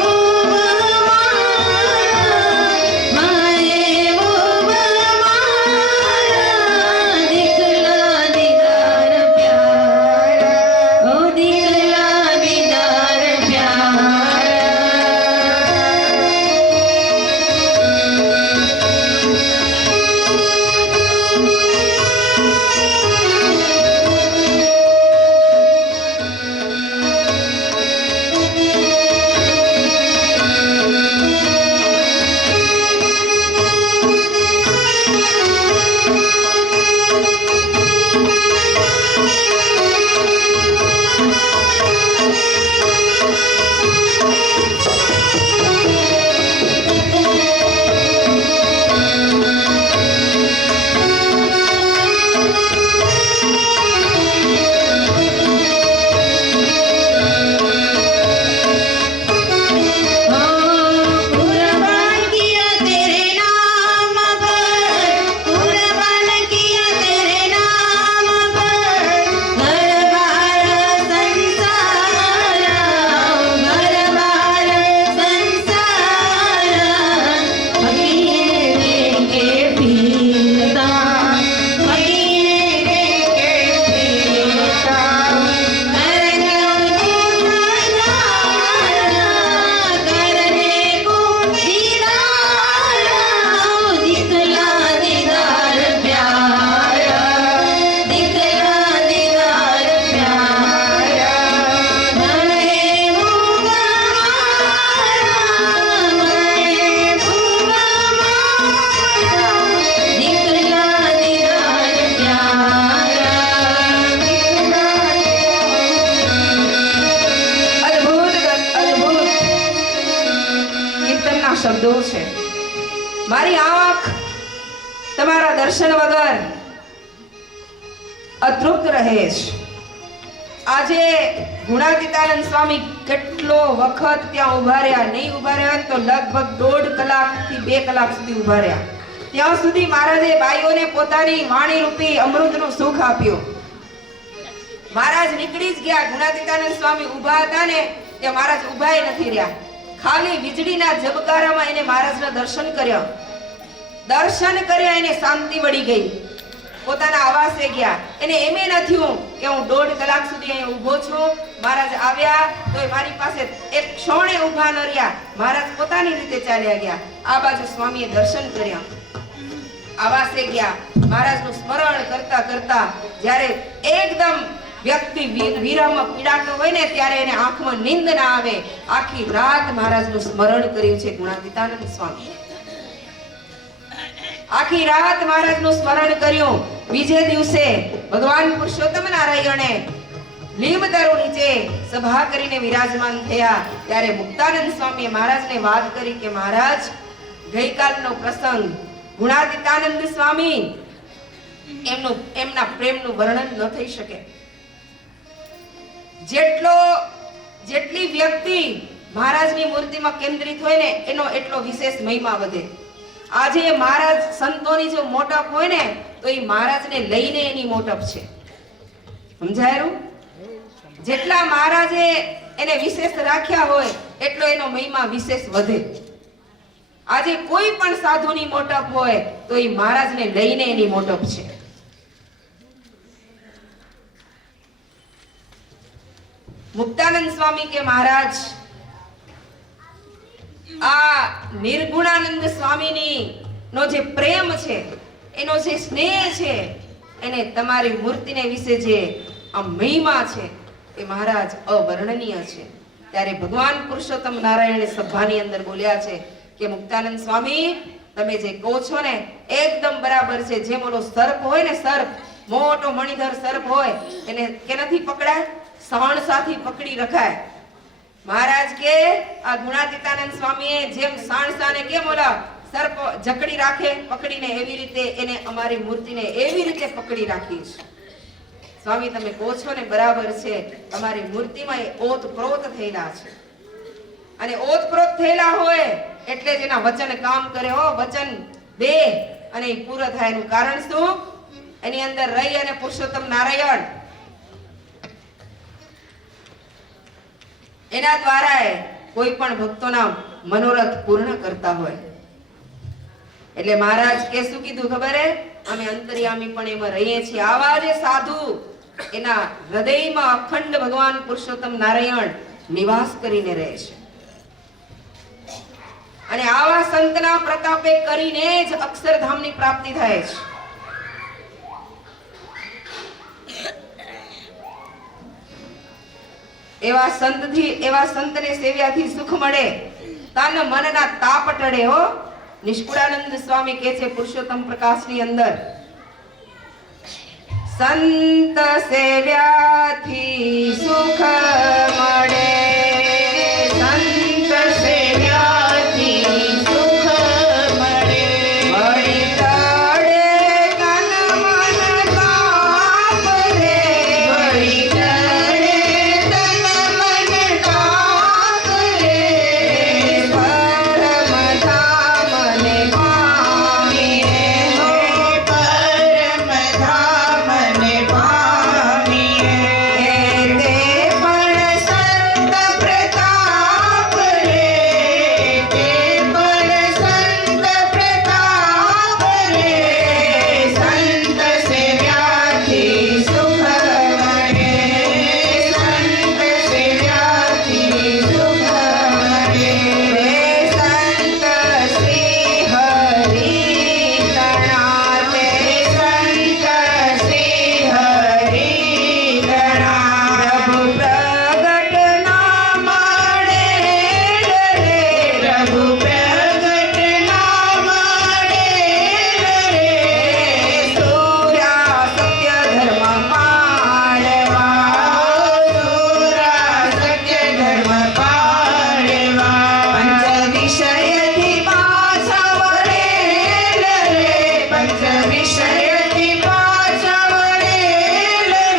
હમારા દીકલા દીદાર પ્યારા ઓ દીકલા દીદાર પ્યારા कुर्बान किया तेरे नाम पर कुर्बान किया तेरे नाम पर घर बार संसार फकीरे के पीता फकीरे के पीता करने को दीदार दिखला दीदार प्यारा दिखला दीदार प्यारा महबूब दिखला दीदार અદ્ભુત અદ્ભુત કીર્તનના શબ્દો છે. મારી આંખ તમારા દર્શન વગર અતૃપ્ત રહે છે. આજે ગુણાતીતાનંદ સ્વામી કેટલો વખત ત્યાં ઉભા રહ્યા, નહીં ઉભા રહ્યા તો લગભગ 1.5 કલાકથી 2 કલાક સુધી ઉભા રહ્યા. ત્યાં સુધી મહારાજે બાઈઓને પોતાની વાણી રૂપી અમૃતનું સુખ આપ્યું. મહારાજ નીકળી જ ગયા. ગુણાતીતાનંદ સ્વામી ઊભા હતા ને ત્યાં મહારાજ ઊભાય નથી રહ્યા. ખાલી વીજળીના ઝબકારામાં એને મહારાજના દર્શન કર્યા. દર્શન કર્યા એને શાંતિ વળી ગઈ. પોતાના આવાસે ગયા. એને એમે નથી કે હું 1.5 કલાક સુધી અહીં ઊભો છું. મહારાજ આવ્યા તો મારી પાસે એક ક્ષણે ઊભા ન રહ્યા. મહારાજ પોતાની રીતે ચાલ્યા ગયા. આ બાજુ સ્વામીએ દર્શન કર્યા. આવાસે ગયા. મહારાજનું સ્મરણ કરતા કરતા જ્યારે એકદમ વ્યક્તિ વિરહમાં પીડાતો હોય ને ત્યારે એને આંખમાં નીંદ ના આવે. આખી રાત મહારાજનું સ્મરણ કર્યું છે ગુણાતીતાનંદ સ્વામી. આખી રાત મહારાજનું સ્મરણ કર્યું. બીજે દિવસે ભગવાન પુરુષોત્તમ નારાયણે લીમતરુ નીચે સભા કરીને વિરાજમાન થયા. ત્યારે મુક્તાનંદ સ્વામીએ મહારાજને વાત કરી કે મહારાજ, ગઈકાલનો પ્રસંગ ગુણાતીતાનંદ સ્વામી એમના પ્રેમનું વર્ણન ન થઈ શકે. જેટલી વ્યક્તિ મહારાજની મૂર્તિમાં કેન્દ્રિત હોય ને એનો એટલો વિશેષ મહિમા વધે. આજે મહારાજ સંતોની જો મોટપ હોય ને તો એ મહારાજને લઈને એની મોટપ છે. સમજાયું? જેટલા મહારાજે એને વિશેષ રાખ્યા હોય એટલો એનો મહિમા વિશેષ વધે. આજે કોઈ પણ સાધુની મોટપ હોય તો એ મહારાજને લઈને એની મોટપ છે. મુક્તાનંદ સ્વામી કે મહારાજ, આ નિર્ગુણાનંદ સ્વામીની નો જે પ્રેમ છે, એનો જે સ્નેહ છે, એને તમારી મૂર્તિને વિશે જે આ મહિમા છે એ મહારાજ અવર્ણનીય છે. ત્યારે ભગવાન પુરુષોત્તમ નારાયણ સભાની અંદર બોલ્યા છે કે મુક્તાનંદ સ્વામી, તમે જે કહો છો ને એકદમ બરાબર છે. જેમ ઓલો સર્પ હોય ને, સર્પ મોટો મણિધર સર્પ હોય, એને કેનાથી પકડાય? સાણસાથી પકડી રખાય. મહારાજ કે આ ગુણાતીતાનંદ સ્વામીએ જેમ સાણસાને કેમ ઓલા સર્પ જકડી રાખે પકડીને, એવી રીતે એને અમારી મૂર્તિને એવી રીતે પકડી રાખી છે. સ્વામી તમે કહો છો ને બરાબર છે, તમારી મૂર્તિમાં એ ઓતપ્રોત થયેલા છે. અને ઓતપ્રોત થયેલા હોય એટલે જ એના વચન કામ કરે. હો, વચન દે અને એ પૂરું થાય. એનું કારણ શું? એની અંદર રહી અને પુરુષોત્તમ નારાયણ એના દ્વારા કોઈ પણ ભક્તોના મનોરથ પૂર્ણ કરતા હોય. એટલે મહારાજ કે શું કીધું ખબર હે? અમે અંતર્યામી પણ એમાં રહીએ છીએ. આવા જે સાધુ એના હૃદયમાં અખંડ ભગવાન પુરુષોત્તમ નારાયણ નિવાસ કરીને રહે છે. અને આવા સંતના પ્રતાપે કરીને જ અક્ષરધામની પ્રાપ્તિ થાય છે. એવા સંતને સેવ્યાથી સુખ મળે, તન મનના તાપ ટળે. હો, નિષ્કુળાનંદ સ્વામી કહે છે પુરુષોત્તમ પ્રકાશની અંદર, સંત સેવ્યાથી સુખ મળે, સંત સેવ્યાથી સુખ મળે, વળી ટળે તન મન તાપ રે, વળી ટળે તન મન તાપ રે, પરમ ધામને પામીએ, હો પરમ ધામને પામીએ, તે પણ સંત પ્રતાપ રે, તે પણ સંત પ્રતાપ રે, સંત સેવ્યાથી સુખ મળે, સંત સેવ્યાથી સુખ મળે, સંત શ્રી હરિ ગણા, તે સંત શ્રી હરિ ગણા, પ્રભુ પ્રગટ ના મળે રે, પ્રભુ પ્રગટ ના મળે રે, સૂર્યા સત્ય ધર્મ પાળવા, સૂર્યા સત્ય ધર્મ પાળવા, પંચ વિષયથી પાછા વળે રે, પંચ વિષયથી પાછા વળે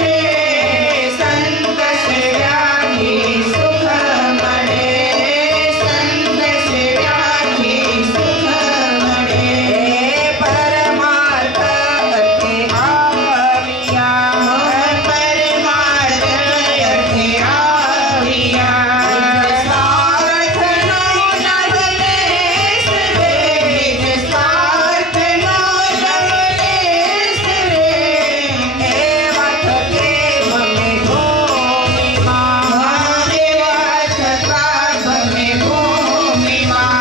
રે, સંત સેવ્યાથી સુખ મળે, સંત સેવ્યાથી સુખ મળે, પરમાર્થ અર્થે આવ્યા, પરમાર્થ અર્થે આવ્યા, સ્વાર્થનો નવલેશ રે, સ્વાર્થનો નવલેશ રે, એવા થકે ભમે ભૂમિમાં, એવા થકા ભમે ભૂમિમાં,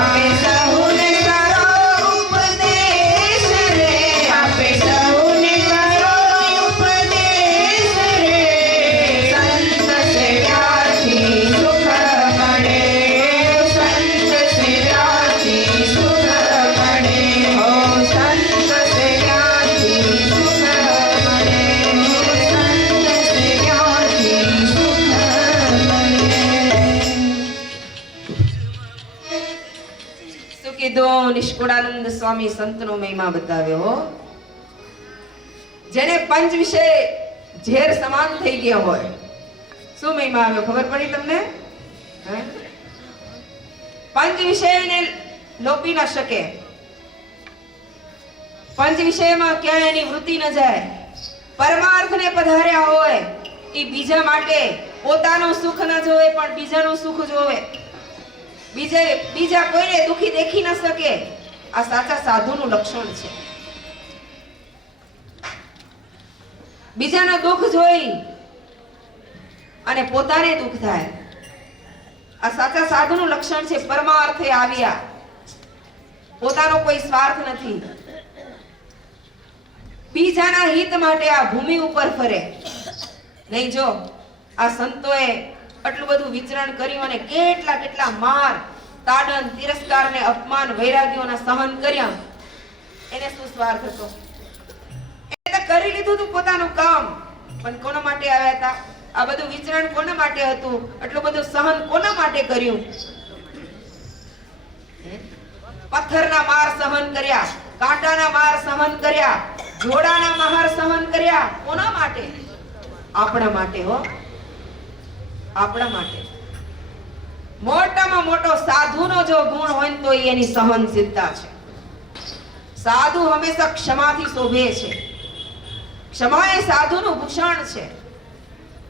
આપે સહુને સારો ઉપદેશ રે, આપે સહુને સારો ઉપદેશ રે, સંત સેવ્યાથી સુખ મળે, સંત સેવ્યાથી સુખ મળે, ઓ સંત સેવ્યાથી સુખ મળે, સંત સેવ્યાથી સુખ મળે. શું કીધું? નિષ્કુળાનંદ સ્વામી સંતનો મહિમા બતાવ્યો. જેને પંચ વિષય ઝેર સમાન થઈ ગયા હોય, શું મહિમા આવ્યો ખબર પડી તમને? હે? પંચ વિષયને લોપી ન શકે, પંચ વિષયમાં ક્યાંય એની વૃત્તિ ન જાય. પરમાર્થને પધાર્યા હોય એ બીજા માટે પોતાનું સુખ ન જોવે પણ બીજાનું સુખ જોવે, બીજા કોઈને દુખી દેખી ન શકે. આ સાચા સાધુનું લક્ષણ છે. બીજાનું દુઃખ જોઈ અને પોતાને દુઃખ થાય, આ સાચા સાધુનું લક્ષણ છે. પરમાર્થે આવ્યા પોતાનો કોઈ સ્વાર્થ નથી, બીજાના હિત માટે આ ભૂમિ ઉપર ફરે. નહીં જો આ સંતોએ આટલું બધું વિચરણ કર્યું અને કેટલા કેટલા માર, તાડન, તિરસ્કાર ને અપમાન, વૈરાગ્યોના સહન કર્યા. એને શું સ્વાર્થ હતો? એને કરી લીધું હતું પોતાનું કામ, પણ કોના માટે આવ્યા હતા? આ બધું વિચરણ કોના માટે હતું? આટલું બધું સહન કોના માટે કર્યું? પથ્થરના માર સહન કર્યા, કાંટાના માર સહન કર્યા, જોડાના માર સહન કર્યા. કોના માટે? આપણા માટે. હો, આપણા માટે. મોટામાં મોટો સાધુનો જો ગુણ હોય તો એની સહનશીલતા છે. સાધુ હંમેશા ક્ષમાથી શોભે છે. ક્ષમા એ સાધુનું ભૂષણ છે.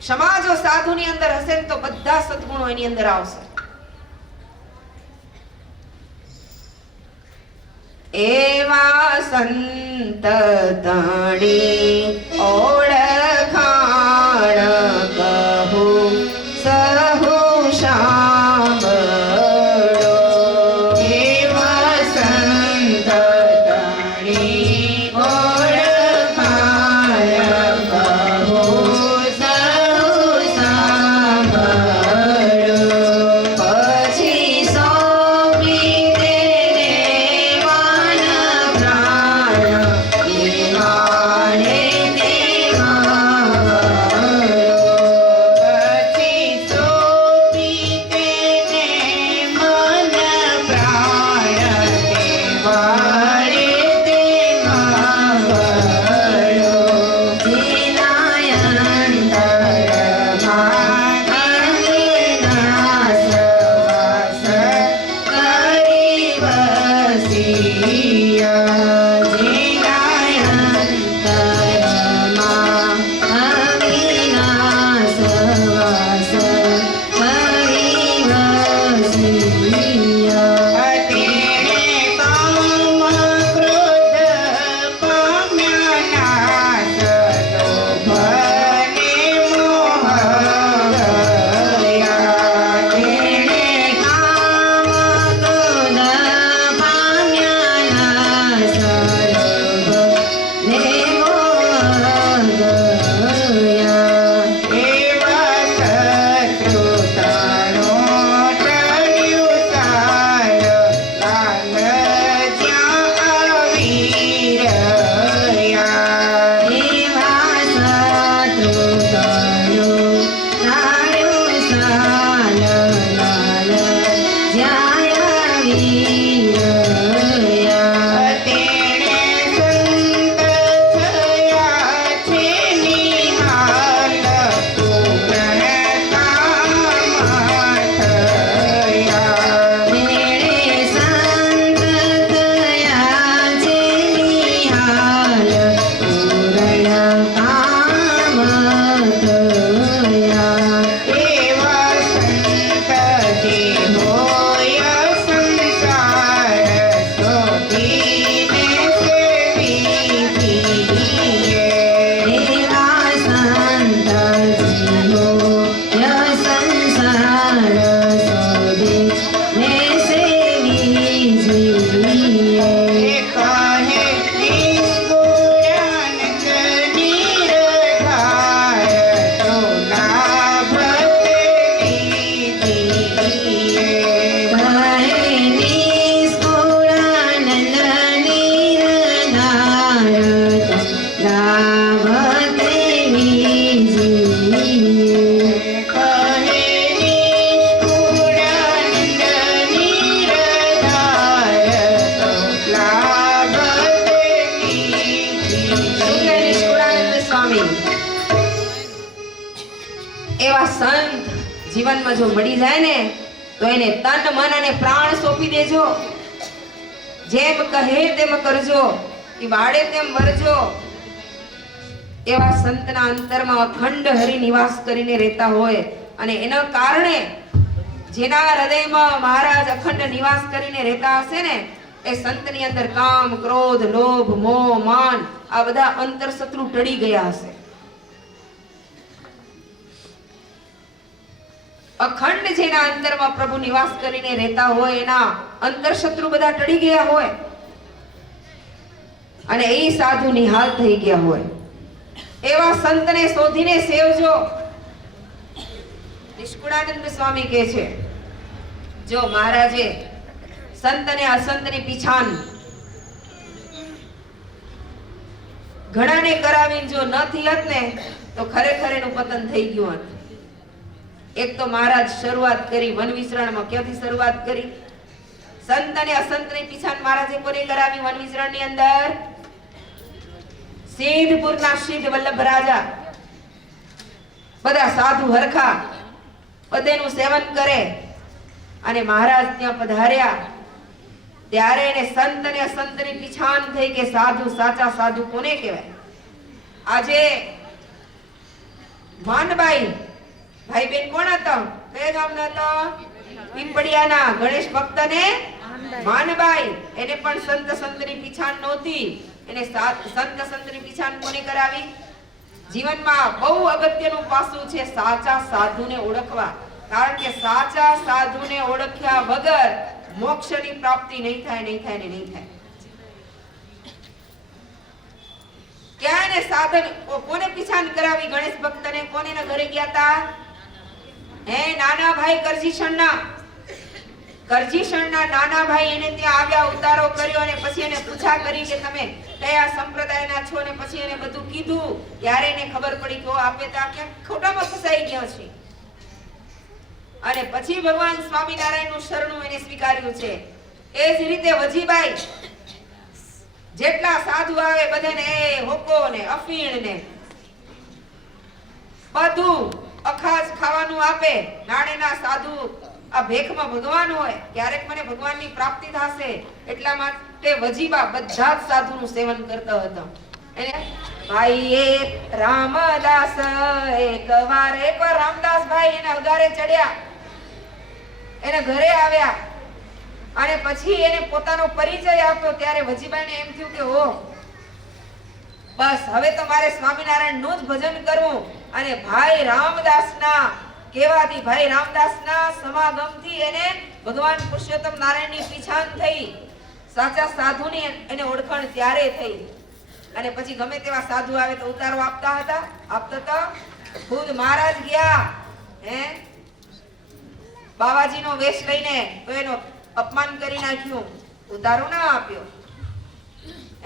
ક્ષમા જો સાધુની અંદર હશે તો બધા સદગુણો એની અંદર આવશે. એવા સંત તણી ઓળખાણ કહું સહુ સાંભળો. એવા સંત તણી ઓળખાણ કહું સહુ સાંભળો. પછી સોંપી તેને મન પ્રાણ એવાને તેમાં વળો. પછી સોંપી તેને મન પ્રાણ એવાને તેમાં વળો. જેના અંતરમાં અવિનાશ વાસ કરી વસિયા. જેના અંતરમાં અવિનાશ વાસ કરી વસિયા. તેણે કામ ક્રોધ પામ્યા નાશ, લોભને મોહ ગયા. તેણે કામ ક્રોધ પામ્યા નાશ, લોભને મોહ ગયા. એવા શત્રુ તણો ટળ્યું સાર, લાલ જ્યાં આવી રહ્યા. એવા શત્રુ તણો ટળ્યું સાર, લાલ જ્યાં આવી રહ્યા. તેણે સંત થયા છે નિહાલ, પૂર્ણ કામ થયા. તેણે સંત થયા છે નિહાલ, પૂર્ણ કામ થયા. એવા સંત જે હોય સંસાર, શોધીને સેવી દીએ. એવા સંત જે હોય સંસાર, શોધીને સેવી દીએ. કહે નિષ્કુળાનંદ નિરધાર, તો લાભ તેવી દીએ. કહે નિષ્કુળાનંદ નિરધાર, તો લાભ તેવી દીએ. કહે નિષ્કુળાનંદ નિરધાર, તો લાભ તેવી દીએ. નિષ્કુળાનંદ સ્વામી એવા સંત જીવનમાં જો મળી જાય ને તો એને તન, મન અને પ્રાણ સોંપી દેજો. જેમ કહે તેમ કરજો, કે વાડે તેમ વરજો. એવા સંતના અંતરમાં અખંડ હરિ નિવાસ કરીને રહેતા હોય અને એના કારણે જેના હૃદયમાં મહારાજ અખંડ નિવાસ કરીને રહેતા હશે ને એ સંતની અંદર કામ, ક્રોધ, લોભ, મોહ, માન આ બધા અંતર શત્રુ ટળી ગયા હશે. અખંડ જેના અંતરમાં પ્રભુ નિવાસ કરીને રહેતા હોય એના અંતર શત્રુ બધા ટળી ગયા હોય અને એ સાધુ નિહાલ થઈ ગયા હોય એવા સંતને શોધીને સેવજો. નિષ્કુળાનંદ સ્વામી કહે છે જો મહારાજે સંત અને અસંતની પીછાન ઘણાને કરાવીને જો ન થયત ને તો ખરેખર એનું પતન થઈ ગયું હોત. એક તો મહારાજ શરૂઆત કરી વન વિચરણમાં. ક્યાંથી શરૂઆત કરી? સંત અને અસંતની પીછાન મહારાજે કોને કરાવી વન વિચરણની અંદર? સિદ્ધપુરના સિદ્ધ વલ્લભ રાજા. બધા સાધુ હરખા બધેનું સેવન કરે અને મહારાજ ત્યાં પધાર્યા ત્યારે એને સંત અને અસંતની પીછાન થઈ કે સાધુ સાચા સાધુ કોને કહેવાય. આજે માનબાઈ ભાઈ બેન કોણ હતા? કયા ગામના હતા? પીપળિયાના ગણેશ ભક્તને માનબાઈ. એને પણ સંત સંતની પીછાન નહોતી. એને સંત સંતની પીછાન કોને કરાવી? જીવનમાં બહુ અગત્યનું પાસું છે સાચા સાધુને ઓળખવા. કારણ કે સાચા સાધુને ઓળખ્યા વગર મોક્ષની પ્રાપ્તિ નહીં થાય, નહીં થાય ને નહીં થાય. ક્યાં ને સાધન કોને પીછાન કરાવી? ગણેશ ભક્તને. કોનેના ઘરે ગયા હતા? હે નાના ભાઈ કરજીશણના. કરજીશણના નાના ભાઈ એને ત્યાં આવ્યા, ઉતારો કર્યો અને પછી એને પૂછા કરી કે તમે કયા સંપ્રદાયના છો ને પછી એને બધું કીધું. ત્યારે એને ખબર પડી કે આપે તો ક્યાંક ખોટામાં ફસાઈ ગયા છે અને પછી ભગવાન સ્વામિનારાયણનું શરણું એને સ્વીકાર્યું છે. એ જ રીતે વજીબાઈ જેટલા સાધુ આવે બધાને હોકો ને અફીણ ને બધું અખાજ ખાવાનું આપે. નાણેના સાધુ આ ભેખમાં ભગવાન હોય ક્યારેક મને ભગવાનની પ્રાપ્તિ થશે એટલા માટે વજીબા બધા જ સાધુનું સેવન કરતા હતા. એને ભાઈ એક રામદાસ એકવાર રામદાસ ભાઈ એના અગારે ચડ્યા, એના ઘરે આવ્યા અને પછી એને પોતાનો પરિચય આપ્યો. ત્યારે વજીબાઈને એમ થયું કે ઓ બસ હવે તો મારે સ્વામિનારાયણનું જ ભજન કરવું. અને ભાઈ રામદાસના કહેવાથી, ભાઈ રામદાસના સમાગમથી એને ભગવાન પુરુષોત્તમ નારાયણની પીછાન થઈ. સાચા સાધુની એને ઓળખાણ ત્યારે થઈ. અને પછી ગમે તેવા સાધુ આવે તો ઉતારો આપતા હતા. ખુદ મહારાજ ગયા બાવાજીનો વેશ લઈને તો એનો અપમાન કરી નાખ્યું, ઉતારો ના આપ્યો.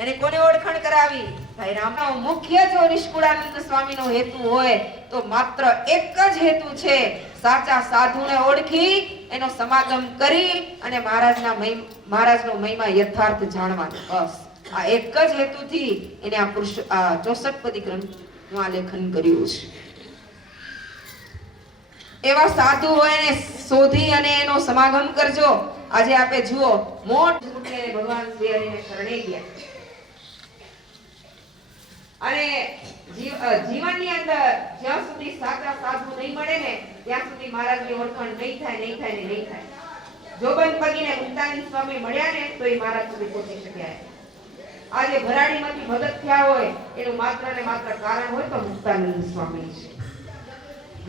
એને કોને ઓળખાણ કરાવી? ભાઈ રામનો. મુખ્ય જો નિષ્કુળાનંદ સ્વામીનો હેતુ હોય તો માત્ર એક જ હેતુ છે, સાચા સાધુને ઓળખી એનો સમાગમ કરી અને મહારાજનો મહિમા યથાર્થ જાણવાનો. બસ આ એક જ હેતુથી એને આ 64 પદી ગ્રંથનું આલેખન કર્યું છે. એવા સાધુ હોય એને શોધી અને એનો સમાગમ કરજો. આજે આપે જુઓ મોટે ભગવાન શ્રી હરિને શરણે ગયા અને જીવનની અંદર જ્યાં સુધી સાચા સાધુ નહીં મળે ને ત્યાં સુધી મહારાજની ઓળખાણ નહીં થાય, નહીં થાય ને નહીં થાય. જોબન પગીને મુક્તાનંદ સ્વામી મળ્યા ને તો એ મહારાજ સુધી પહોંચી શક્યા. આજે ભરાડીમાંથી ભગત થયા હોય એનું માત્ર ને માત્ર કારણ હોય તો મુક્તાનંદ સ્વામી છે.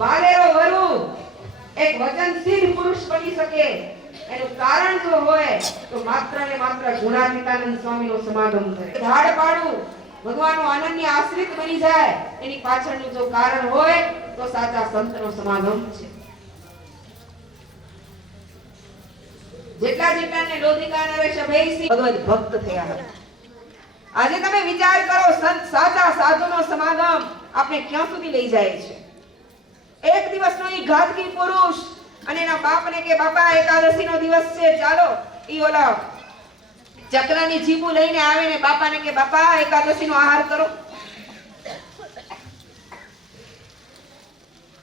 વાલેરો વરુ એક વચનશીલ પુરુષ બની શકે એનું કારણ જો હોય તો માત્ર ને માત્ર ગુણાતીતાનંદ સ્વામીનો સમાગમ કરે. ધાડ પાડું ભગવાનનો અનન્ય આશ્રિત બની જાય એની પાછળનું જો કારણ હોય તો સાચા સંતનો સમાગમ છે. જેટલાને લોધિકા નરેશ અભયસિંહ ભગવદ ભક્ત થયા હતા. આજે તમે વિચાર કરો સંત સાચા સાધુનો સમાગમ આપણે ક્યાં સુધી લઈ જાય છે. એક દિવસનો ઈ ઘાતકી પુરુષ અને એના બાપને કે બાપા એકાદશીનો દિવસ છે ચાલો ઈ ઓલા ચક્રની જીભું લઈને આવે ને બાપાને કે બાપા એકાદશીનો આહાર કરો.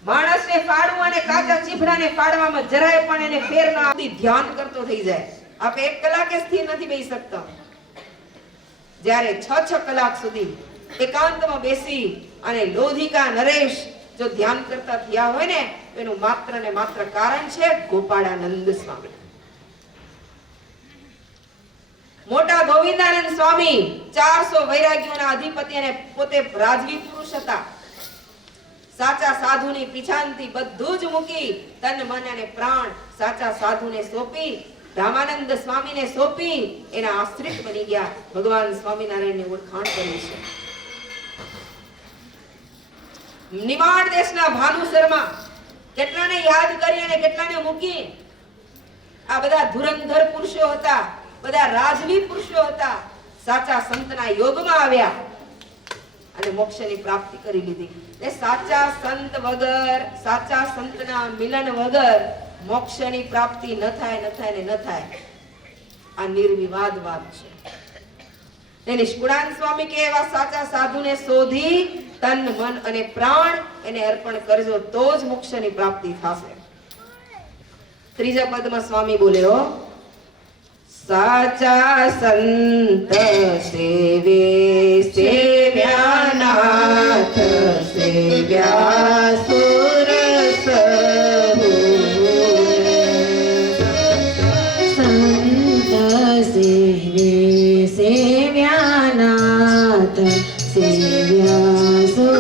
માણસને ફાડવું અને કાચા ચીફડાને ફાડવામાં જરાય પણ એને ફેર ના આવતી ધ્યાન કરતો થઈ જાય. આપણે 1 કલાકે સ્થિર નથી બેસી શકતા. જ્યારે 6 કલાક સુધી એકાંતમાં બેસી અને લોધિકા નરેશ જો ધ્યાન કરતા થયા હોય ને એનું માત્ર ને માત્ર કારણ છે ગોપાળાનંદ સ્વામી. મોટા ગોવિંદાનંદ સ્વામી 400 વૈરાગ્યોના અધિપતિ અને પોતે રાજવી પુરુષ હતા. સાચા સાધુની પીછાનથી બધું જ મૂકી તન મન અને પ્રાણ સાચા સાધુને સોંપી રામાનંદ સ્વામીને સોંપી એના આશ્રિત બની ગયા. ભગવાન સ્વામિનારાયણની ઓળખાણ કરી છે. નિમાડ દેશના ભાનુ શર્મા કેટલાને યાદ કરી અને કેટલાને મૂકી. આ બધા ધુરંધર પુરુષો હતા, બધા રાજવી પુરુષો હતા. સાચા સંતના યોગમાં આવ્યા અને મોક્ષની પ્રાપ્તિ કરી લીધી. એ સાચા સંત વગર, સાચા સંતના મિલન વગર મોક્ષની પ્રાપ્તિ ન થાય, ન થાય ને ન થાય. આ નિર્વિવાદ વાત છે. ને નિષ્કુળાન સ્વામી કે એવા સાચા સાધુને શોધી તન મન અને પ્રાણ એને અર્પણ કરજો તો જ મોક્ષની પ્રાપ્તિ થશે. ત્રીજા પદમાં સ્વામી બોલ્યો, સાચા સંત સેવે સેવ્યાનાથ સેવ્યા સુર સંત સેવે સેવ્યાનાથ સેવ્યા સુર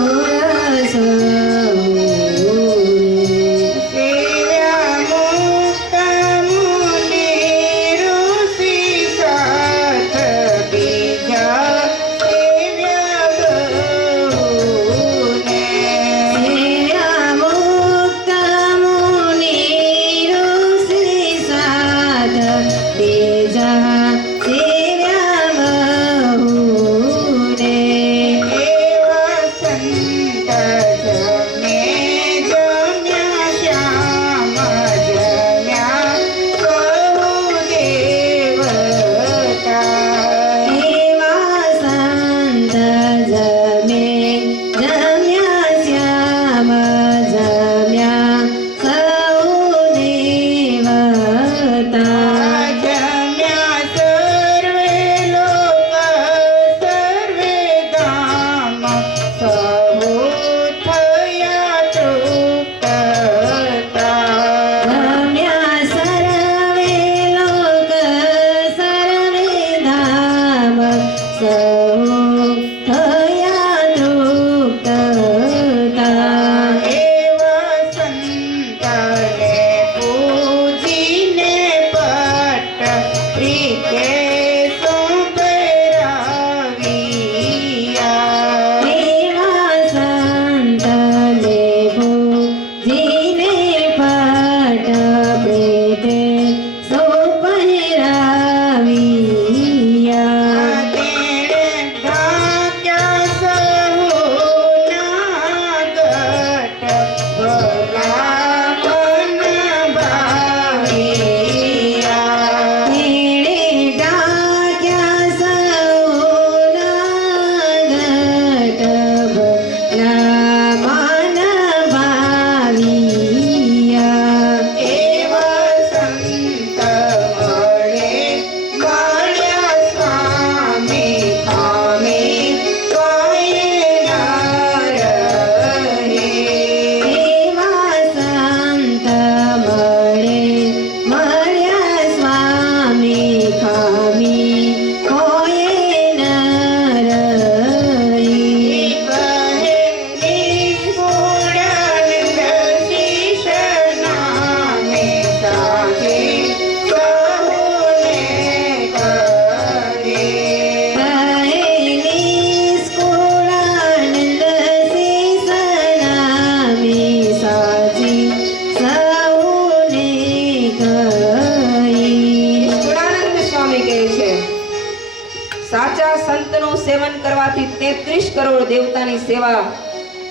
સેવન કરવાથી 33 કરોડ દેવતાની સેવા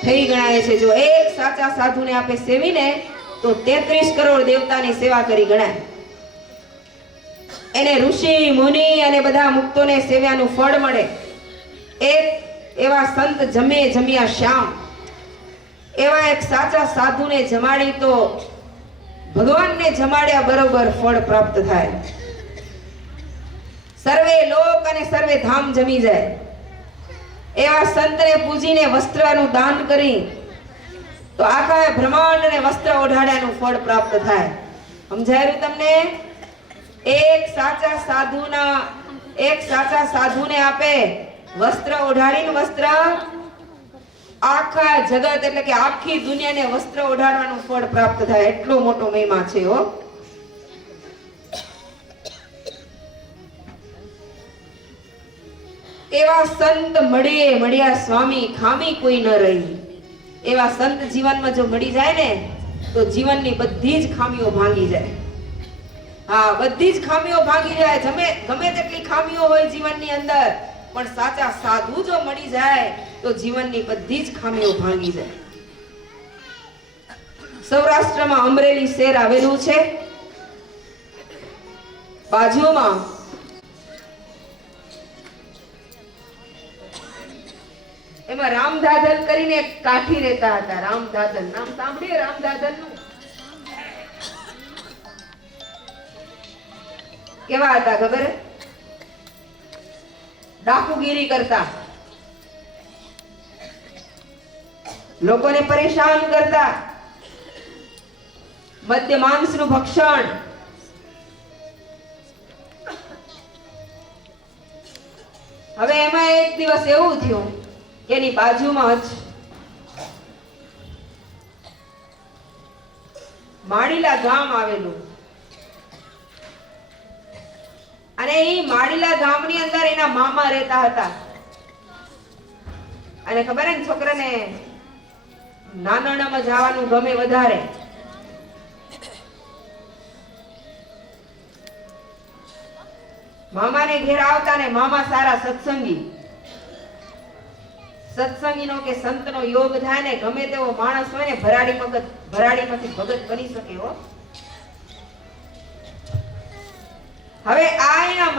થઈ ગણાય છે. જો એક સાચા સાધુને આપે સેવીને તો 33 કરોડ દેવતાની સેવા કરી ગણાય. એને ઋષિ મુનિ અને બધા મુક્તોને સેવ્યાનું ફળ મળે. એક એવા સંત જમ્યા શ્યામ એવા એક સાચા સાધુને જમાડી તો ભગવાનને જમાડ્યા બરોબર ફળ પ્રાપ્ત થાય. સર્વે લોક અને સર્વે ધામ જમી જાય. એવા સંતને પૂજીને વસ્ત્રનું દાન કરી તો આખા બ્રહ્માંડને વસ્ત્ર ઓઢાડ્યાનું ફળ પ્રાપ્ત થાય. સમજાયું તમને? એક સાચા સાધુને આપે વસ્ત્ર ઓઢાડીને વસ્ત્ર આખા જગત એટલે કે આખી દુનિયાને વસ્ત્ર ઓઢાડવાનું ફળ પ્રાપ્ત થાય, એટલો મોટો મહિમા છે હો. એવા સંત મળ્યા સ્વામી, ખામી કોઈ ન રહી. એવા સંત જીવનમાં જો મળી જાય ને તો જીવનની બધી જ ખામીઓ ભાંગી જાય. હા, બધી જ ખામીઓ ભાંગી જાય. ગમે તેટલી ખામીઓ હોય જીવનની અંદર, પણ સાચા સાધુ જો મળી જાય તો જીવનની બધી જ ખામીઓ ભાંગી જાય. સૌરાષ્ટ્રમાં અમરેલી શહેર આવેલું છે. બાજુમાં એમાં રામદાદલ કરીને એક કાઠી રહેતા હતા. રામદાદલ નામ સાંભળ્યું? રામદાદલ નું કેવા હતા ખબર? ડાકુગીરી કરતા, લોકોને પરેશાન કરતા, મદ્ય માંસ નું ભક્ષણ. હવે એમાં એક દિવસ એવું થયું કે એની બાજુમાં જ માડીલા ગામ આવેલું, અને એ માડીલા ગામની અંદર એના મામા રહેતા હતા. અને ખબર હે, છોકરાને નાનણામાં જવાનું ગમે વધારે. મામાને ઘેર આવતા ને મામા સારા સત્સંગીનો કે સંતનો યોગ થાય ને, ગમે તેવો માણસ હોય ને ભરાડીમાંથી ભગત બની શકે હો. હવે આ એના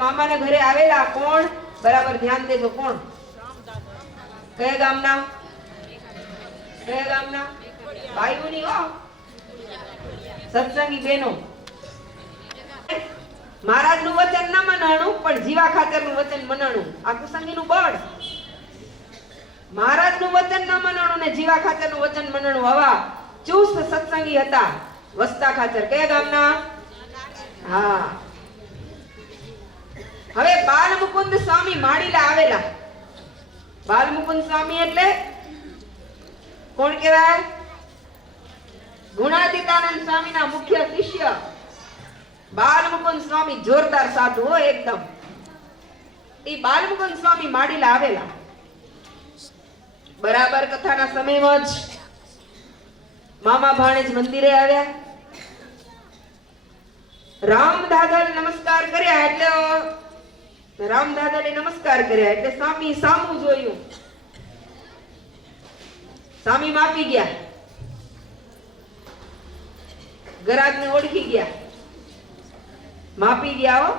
મામાના ઘરે આવેલા કોણ? બરાબર ધ્યાન દેજો. કોણ? કયા ગામના? બાયુની હો, સત્સંગી બહેનો. મહારાજનું વચન ન મનાણું, પણ જીવા ખાતરનું વચન મનાણું. આ કુસંગીનું બળ. મહારાજનું વચન ન મનાણું ને જીવા ખાતરનું વચન મનાણું. આવા ચુસ્ત સત્સંગી હતા. વસ્તા ખાતર. કયા ગામના? હા. હવે બાલમુકુંદ સ્વામી માડીલા આવેલા. બાલમુકુંદ સ્વામી એટલે કોણ કહેવાય? ગુણાતીતાનંદ સ્વામીના મુખ્ય શિષ્ય બાલમુકુંદ સ્વામી. જોરદાર સાધુ હો એકદમ. એ બાલમુકુંદ સ્વામી માડીલા આવેલા. બરાબર કથાના સમયમાં જ મામા ભાણેજ મંદિરે આવ્યા. રામદાદલ નમસ્કાર કર્યા એટલે સ્વામી સામું જોયું. સ્વામી માપી ગયા, ગરાગને ઓળખી ગયા, માપી ગયા હો.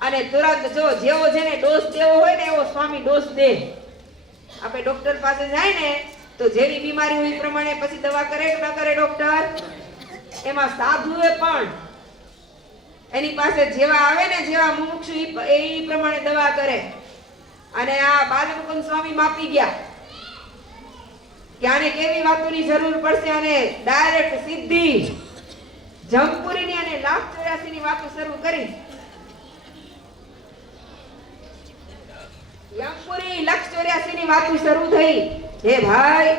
અને તુરંત જો જેવો જેને ડોઝ દેવો હોય ને એવો સ્વામી ડોઝ દે. આપણે ડોક્ટર પાસે જાય ને તો જેવી બીમારી હોય એ પ્રમાણે પછી દવા કરે કે ન કરે ડોક્ટર? એમાં સાધુએ પણ એની પાસે જેવા આવે ને, જેવા મુમુક્ષુ એ પ્રમાણે દવા કરે. અને આ બાલમુકુંદ સ્વામી માપી ગયા કે આને કેવી વાતોની જરૂર પડશે, અને ડાયરેક્ટ સીધી જમપુરીની અને લાખ 84 ની વાતો શરૂ કરી. યમપુરી લાખ 84 ની વાતો શરૂ થઈ. હે ભાઈ,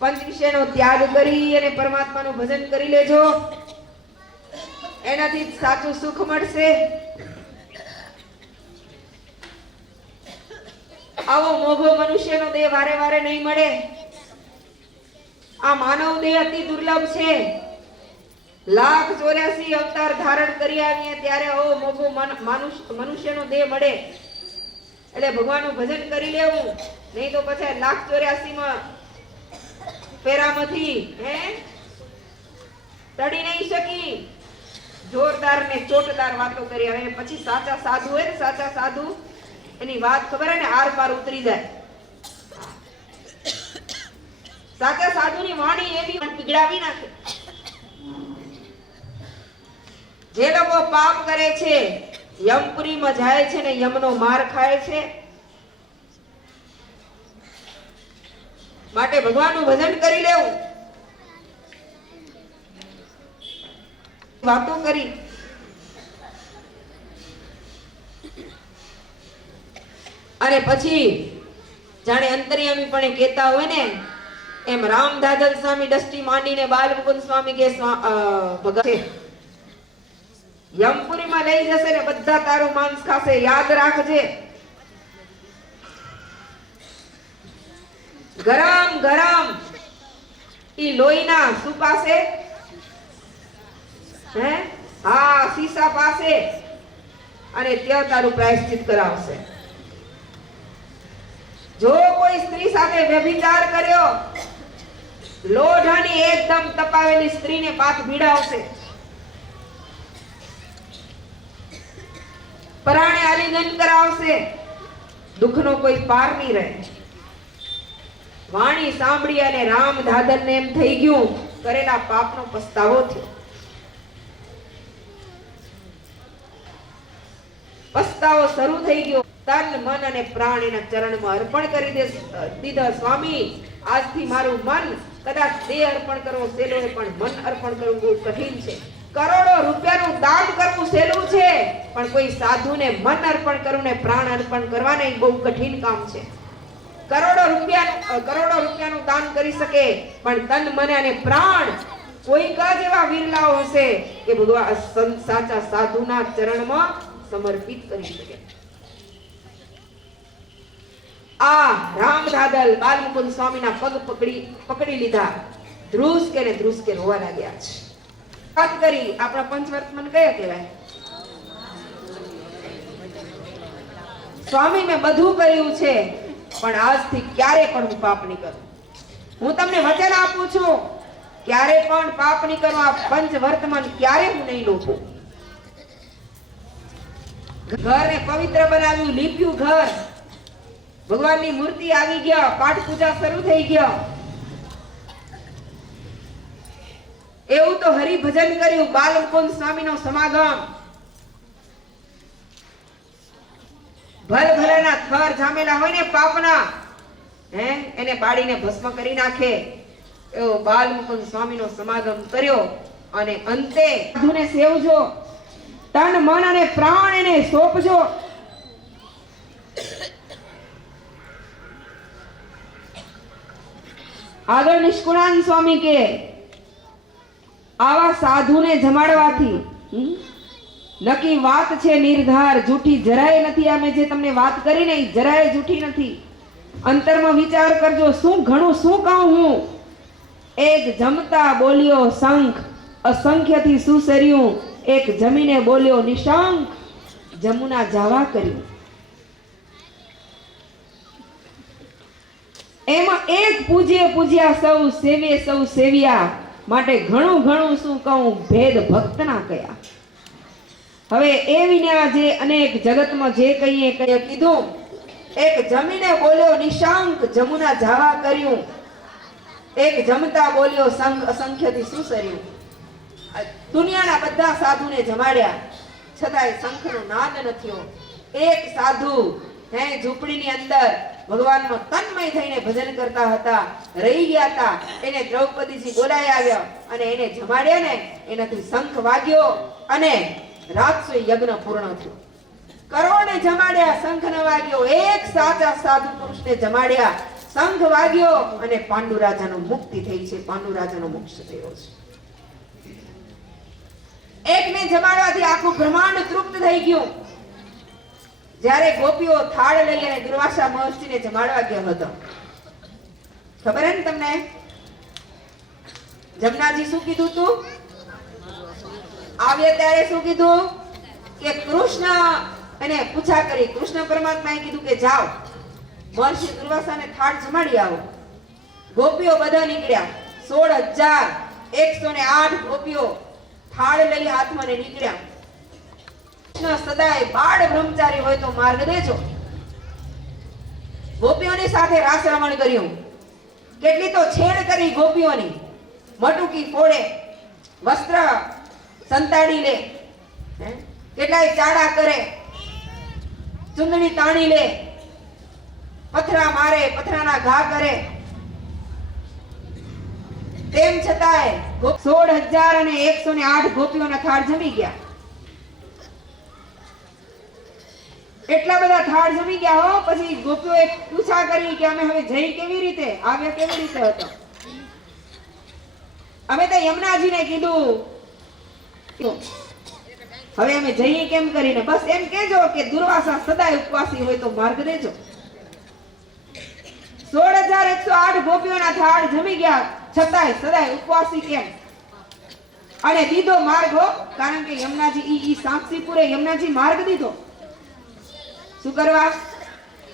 પંચ વિષયનો ત્યાગ કરી અને પરમાત્માનું ભજન કરી લેજો, એનાથી સાચું સુખ મળશે. આવો મોઘો મનુષ્યનો દેહ વારે વારે નહીં મળે. આ માનવ દેહ અતિ દુર્લભ છે. લાખ 84 અવતાર ધારણ કરી આવીએ ત્યારે આવો મોઘો મનુષ્યનો દેહ મળે. એટલે ભગવાનનું ભજન કરી લેવું, નહીં તો પછી લાખ 84 માં પેરામાંથી તડી નહીં શકી. જોરદાર ને ચોટદાર વાતો કરી. હવે પછી સાચા સાધુ હોય ને, સાચા સાધુ એની વાત ખબર હે ને આર પાર ઉતરી જાય. સાચા સાધુની વાણી એવી પીગળાવી નાખે. જે લોકો પાપ કરે છે, યમપુરીમાં જાય છે ને યમનો માર ખાય છે. માટે ભગવાનનું ભજન કરી લેવું. વાતો કરી. અને પછી જાણે અંતર્યામી પણ કહેતા હોય ને એમ રામ દાદલ સ્વામી દષ્ટિ માંડીને બાલ મુકુંદ સ્વામી કે ભગત છે, યમપુરીમાં લઈ જશે ને બધા તારું માંસ ખાશે, યાદ રાખજે. ગરમ ગરમ ઈ લોહીના શું પાસે હે હા સીસા પાસે, અને ત્યાં તારું પ્રાયશ્ચિત કરાવશે. જો કોઈ સ્ત્રી સાથે વ્યભિચાર કર્યો, લોઢાની એકદમ તપાવેલી સ્ત્રીને પાથ ભીડાવશે, પરાણે આલિંગન કરાવશે, દુઃખનો કોઈ પાર નહીં રહે. વાણી સાંભળી અને રામ દાદરને એમ થઈ ગયું કરેલા પાપનો પસ્તાવો થયો. પસ્તાવો શરૂ થઈ ગયો. તન મન અને પ્રાણ એના ચરણમાં અર્પણ કરી દીધા. સ્વામી, આજથી મારું મન કદાચ દેહ અર્પણ કરવો સહેલો છે, પણ મન અર્પણ કરવું બહુ કઠિન છે. કરોડો રૂપિયાનું દાન કરવું સહેલું છે, પણ કોઈ સાધુને મન અર્પણ કરવું ને પ્રાણ અર્પણ કરવાને બહુ કઠિન કામ છે. કરોડો રૂપિયાનું દાન કરી શકે, પણ તન મન અને પ્રાણ કોઈક જ એવા વિરલાઓ હશે કે ભગવાન સાચા સાધુના ચરણમાં સમર્પિત કરી શકે. આ રામ દાદલ બાલ મુકુંદ સ્વામીના પગ પકડી લીધા. ધ્રુસકે રોવા લાગ્યા છે. વાત કરી આપણા પંચવર્તમાન કયા કહેવાય? સ્વામી, મેં બધું કર્યું છે, પણ આજથી ક્યારે પણ હું પાપ નહીં કરું. હું તમને વચન આપું છું, ક્યારે પણ પાપ નહીં કરું. આ પંચવર્તમાન ક્યારે હું નહીં લોભું. ઘરને પવિત્ર બનાવ્યું, લીપ્યું ઘર, ભગવાનની મૂર્તિ આવી ગયા, પાઠ પૂજા શરૂ થઈ ગયા. એવું તો હરિભજન કર્યું, બાલ મુકુંદ સ્વામીનો સમાગમ, ભલભલાના થર જામેલા હોય ને પાપના, એને બાળીને ભસ્મ કરી નાખે એવો બાલ મુકુંદ સ્વામીનો સમાગમ કર્યો. અને અંતે સાધુને સેવજો, તન મન અને પ્રાણ એને સોંપજો. આગળ નિષ્કુળાન સ્વામી કે આવા સાધુને જમાડવાથી નક્કી વાત છે નિર્ધાર, જૂઠી જરાય નથી. અમે જે તમને વાત કરી ને જરાય જૂઠી નથી. અંતરમાં વિચાર કરજો, શું ઘણું શું કહું હું. એક જમતા બોલ્યો શંખ, અસંખ્યથી સુસર્યું, એક જમીને બોલ્યો નિશંક, જમુના જાવા કર્યું. એમાં એક પૂજ્યા સૌ સેવે સૌ સેવ્યા, માટે ઘણું શું કહું, ભેદ ભક્તના કયા. હવે એ વિના જે અનેક જગતમાં જે કહીએ કીધું. એક જમીને બોલ્યો નિશંક, જમુના જાવા કર્યું. એક જમતા બોલ્યો સંખ, અસંખ્યથી સુસર્યું. દુનિયાના બધા સાધુને જમાડ્યા, છતાંય શંખનો નાદ ન થયો. એક સાધુ ઝૂંપડીની અંદર ભગવાનનો તન્મય થઈને ભજન કરતા હતા, રહી ગયા હતા. એને દ્રૌપદીજી બોલાઈ આવ્યા અને એને જમાડ્યા ને એનાથી શંખ વાગ્યો અને રાતસો યજ્ઞ પૂર્ણ થયો. કરોડને જમાડ્યા, શંખ ન વાગ્યો. એક સાચા સાધુ પુરુષને જમાડ્યા, શંખ વાગ્યો અને પાંડુ રાજાનો મુક્તિ થઈ છે, પાંડુ રાજાનો મોક્ષ થયો છે. એકને જમાડવાથી આખું બ્રહ્માંડ તૃપ્ત થઈ ગયું. જ્યારે ગોપીઓ થાળ લઈ અને દુર્વાસા મહર્ષિને જમાડવા ગયા હતા, ખબર હે ને તમને? જમનાજી શું કીધું તું? આવ્યા ત્યારે શું કીધું કે કૃષ્ણ, એને પૂછા કરી. કૃષ્ણ પરમાત્માએ કીધું કે જાઓ મહર્ષિ દુર્વાસાને થાળ જમાડી આવો. ગોપીઓ બધા નીકળ્યા. 16,108 ગોપીઓ થાળ લઈ હાથમાં ને નીકળ્યા. કૃષ્ણ સદાય બાળ બ્રહ્મચારી હોય તો માર્ગ દેજો. ગોપીઓની સાથે રાસ રમણ કર્યું. કેટલી તો છેડ કરી ગોપીઓની. મટુકી ફોડે, વસ્ત્ર સંતાડી લે, કેટલાય ચાડા કરે, ચુંદડી તાણી લે, પથરા મારે, પથરાના ઘા કરે. તેમ છતાંય 16,108 ગોપીઓના થાળ જમી ગયા. એટલા બધા થાળ જમી ગયા હો. પછી ગોપીઓએ પૂછા કરી કે અમે હવે જઈ કેવી રીતે, આવ્યા કેવી રીતે હતો? અમે તો યમુનાજીને કીધું હવે અમે જઈએ કેમ કરીને, બસ એમ કહેજો કે દુર્વાસા સદાય ઉપવાસી હોય તો માર્ગ દેજો. 16,108 ગોપીઓના થાળ જમી ગયા છતાંય સદાય ઉપવાસી કેમ? અને દીધો માર્ગ હો, કારણ કે યમુનાજી ઈ સાક્ષીપુરે યમુનાજી માર્ગ દીધો. શું કરવા?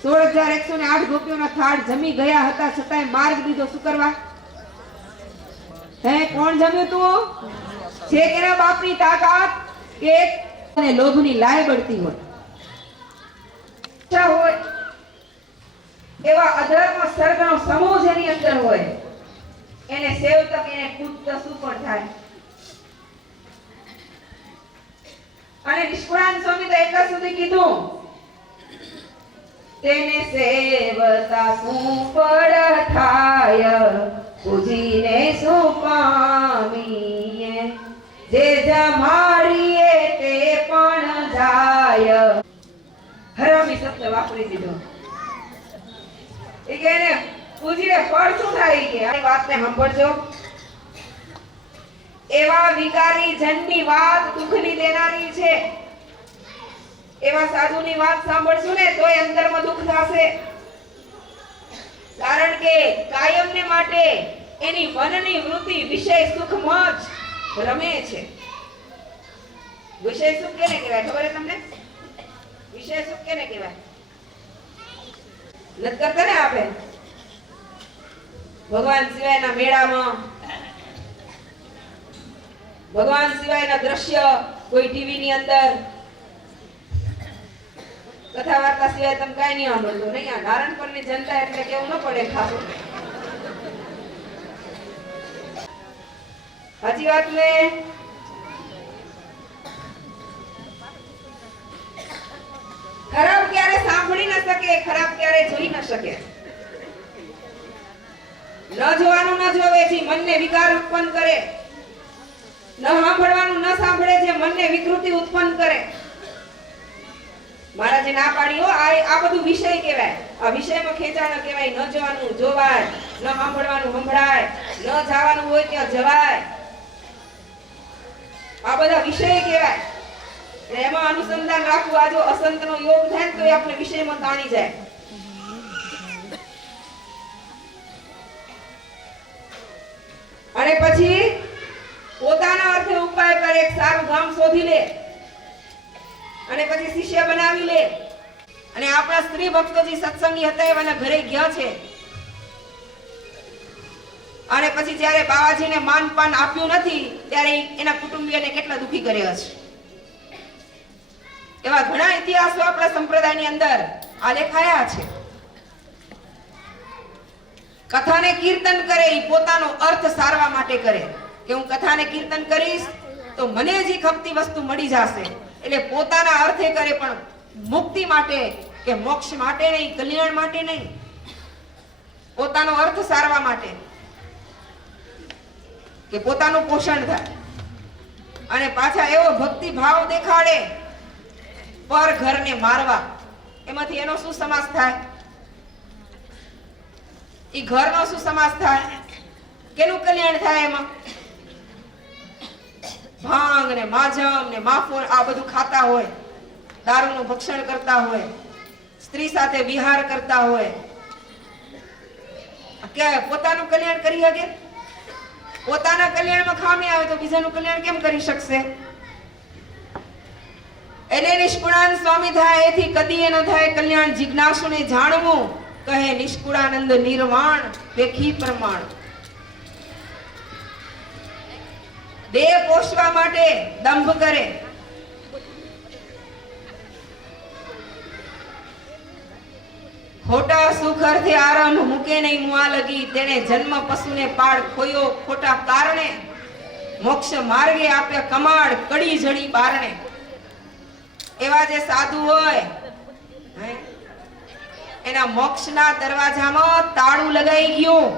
16,108 ગોપીઓના થાળ જમી ગયા હતા છતાંય માર્ગ દીધો. શું કરવા? હે, કોણ જમ્યું તું? છે કેના બાપની તાકાત કે અને લોભની લાય બળતી હોય એવા અધર્મ સર્ગનો સમૂહ જેની અંદર હોય એને સેવતક એને કૂદત શું પણ થાય. અને નિષ્કુળાન સ્વામી તો એટલા સુધી કીધું તેને સેવતા શું પડ થાય પૂજીને શું પામીએ જે જમાડીએ તે પણ જાય. હરામી શબ્દ વાપરી દીધો. એ કે એને પૂજીને ફળ શું થાય કે આ વાતને સાંભળજો. એવા વિકારી જનની વાત દુઃખની દેનારી છે. એવા સાધુની વાત સાંભળશું ને તોય અંતરમાં દુઃખ થશે. કારણ કે કાયમને માટે એની મનની વૃત્તિ વિષય સુખમાં જ રમે છે. વિષય સુખ કેને કહેવાય ખબર છે તમને? વિષય સુખ કેને કહેવાય? નથી કરતા ને આપણે ભગવાન સિવાયના મેળામાં, ભગવાન સિવાયના દ્રશ્ય કોઈ ટીવી ની અંદર, કથા વાર્તા સિવાય તમે કઈ નહીં સાંભળતો નહીં. આ નારણપુરની જનતા એટલે કેવું ન પડે ખાસું. સાચી વાત ને? ખરાબ ક્યારે સાંભળી ન શકે, ખરાબ ક્યારે જોઈ ન શકે. ન જોવાનું ન જોવે જે મનને વિકાર ઉત્પન્ન કરે, ન સાંભળવાનું ન સાંભળે જે મનને વિકૃતિ ઉત્પન્ન કરે. મહારાજે ના પાડી હો, આ બધું વિષય કહેવાય. આ વિષયમાં ખેંચાણ કહેવાય. ન જોવાનું જોવાય, ન સાંભળવાનું સંભળાય, ન જવાનું હોય ત્યાં જવાય. આ બધા વિષય કહેવાય. એમાં અનુસંધાન રાખવું. આ જો અસંતનો યોગ થાય ને તો એ આપણે વિષયમાં તાણી જાય. અને પછી પોતાના અર્થે ઉપાય કરે, એક સારું ગામ શોધી લે અને પછી શિષ્ય બનાવી લે. અને આપણા સ્ત્રી ભક્તો જે સત્સંગી હતા એવાના ઘરે ગયા છે અને પછી જ્યારે બાવાજીને માનપાન આપ્યું નથી ત્યારે એના કુટુંબીઓને કેટલા દુખી કર્યા છે. એવા ઘણા ઇતિહાસો આપણા સંપ્રદાયની અંદર આલેખાયા છે. કથાને કીર્તન કરે એ પોતાનો અર્થ સારવા માટે કરે કે હું કથાને કીર્તન કરીશ તો મને જે ખપતી વસ્તુ મળી જશે. એટલે પોતાના અર્થે કરે પણ મુક્તિ માટે કે મોક્ષ માટે નહીં, કલ્યાણ માટે નહીં, પોતાનો અર્થ સારવા માટે કે પોતાનું પોષણ થાય. અને પાછા એવો ભક્તિ ભાવ દેખાડે પર ઘરને મારવા. એમાંથી એનો શું સમાસ થાય? ઈ ઘરનો શું સમાસ થાય? કેનું કલ્યાણ થાય? એમાં ભાંગ ને માજમ ને માફોર આ બધું ખાતા હોય, દારૂનું ભક્ષણ કરતા હોય, સ્ત્રી સાથે વિહાર કરતા હોય, કે પોતાનું કલ્યાણ કરી શકે? પોતાના કલ્યાણમાં ખામી આવે તો બીજાનું કલ્યાણ કેમ કરી શકશે? એને નિષ્કુળાન સ્વામી થાય એથી કદી ન થાય કલ્યાણ. જિજ્ઞાસુને જાણવું કહે નિષ્કુળાનંદ નિર્વાણ વેખી પ્રમાણ. દેહ પોષવા માટે દંભ કરે, ખોટા સુખ અર્થે આરંભ મૂકે નહીં મુઆ લગી. તેને જન્મ પશુને પાડ ખોયો ખોટા કારણે, મોક્ષ માર્ગે આપ્યા કમાડ કડી જડી બારણે. એવા જે સાધુ હોય એના મોક્ષના દરવાજામાં તાળું લગાઈ ગયું.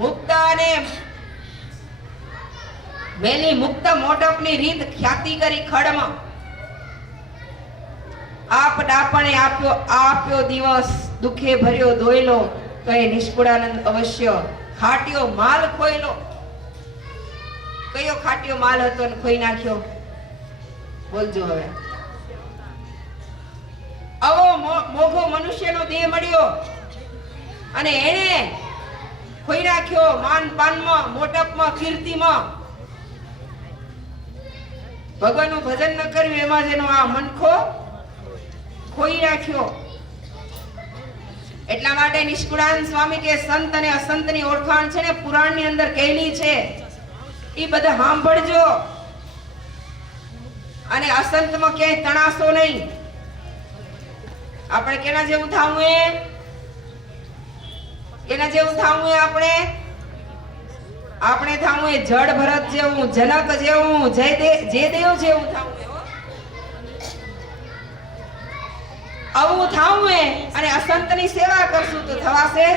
મુક્ત અને મેલી મુક્ત મોટપની રીત ખ્યાતિ કરી ખડમાં. આપ ડાપણે આપ્યો દિવસ, દુખે ભર્યો દોયલો, કહે નિષ્કુળાનંદ અવશ્ય ખાટ્યો માલ ખોયલો. કયો ખાટ્યો માલ હતો ને ખોઈ નાખ્યો? બોલજો હવે. આવો મોઘો મનુષ્યનો દેહ મળ્યો અને એને ખોઈ નાખ્યો માન પાનમાં, મોટપમાં, કીર્તિમાં. ભગવાનનું ભજન ન કર્યું એમાં જેનો આ મનખો ખોઈ નાખ્યો. એટલા માટે નિષ્કુળાનંદ સ્વામી કે સંત અને અસંતની ઓળખાણ છે ને પુરાણની અંદર કહેલી છે. એ બધા સાંભળજો અને અસંતમાં ક્યાંય તણાશો નહીં. આપણે કેના જેવું થાવું એ? કેના જેવું થાવું એ? આપણે થાવું એ જડ ભરત જેવું, જનક જેવું, જયદેવ જેવું થાવું એ. આવું થાવું એ. અને અસંતની સેવા કરશું તો થવાશે.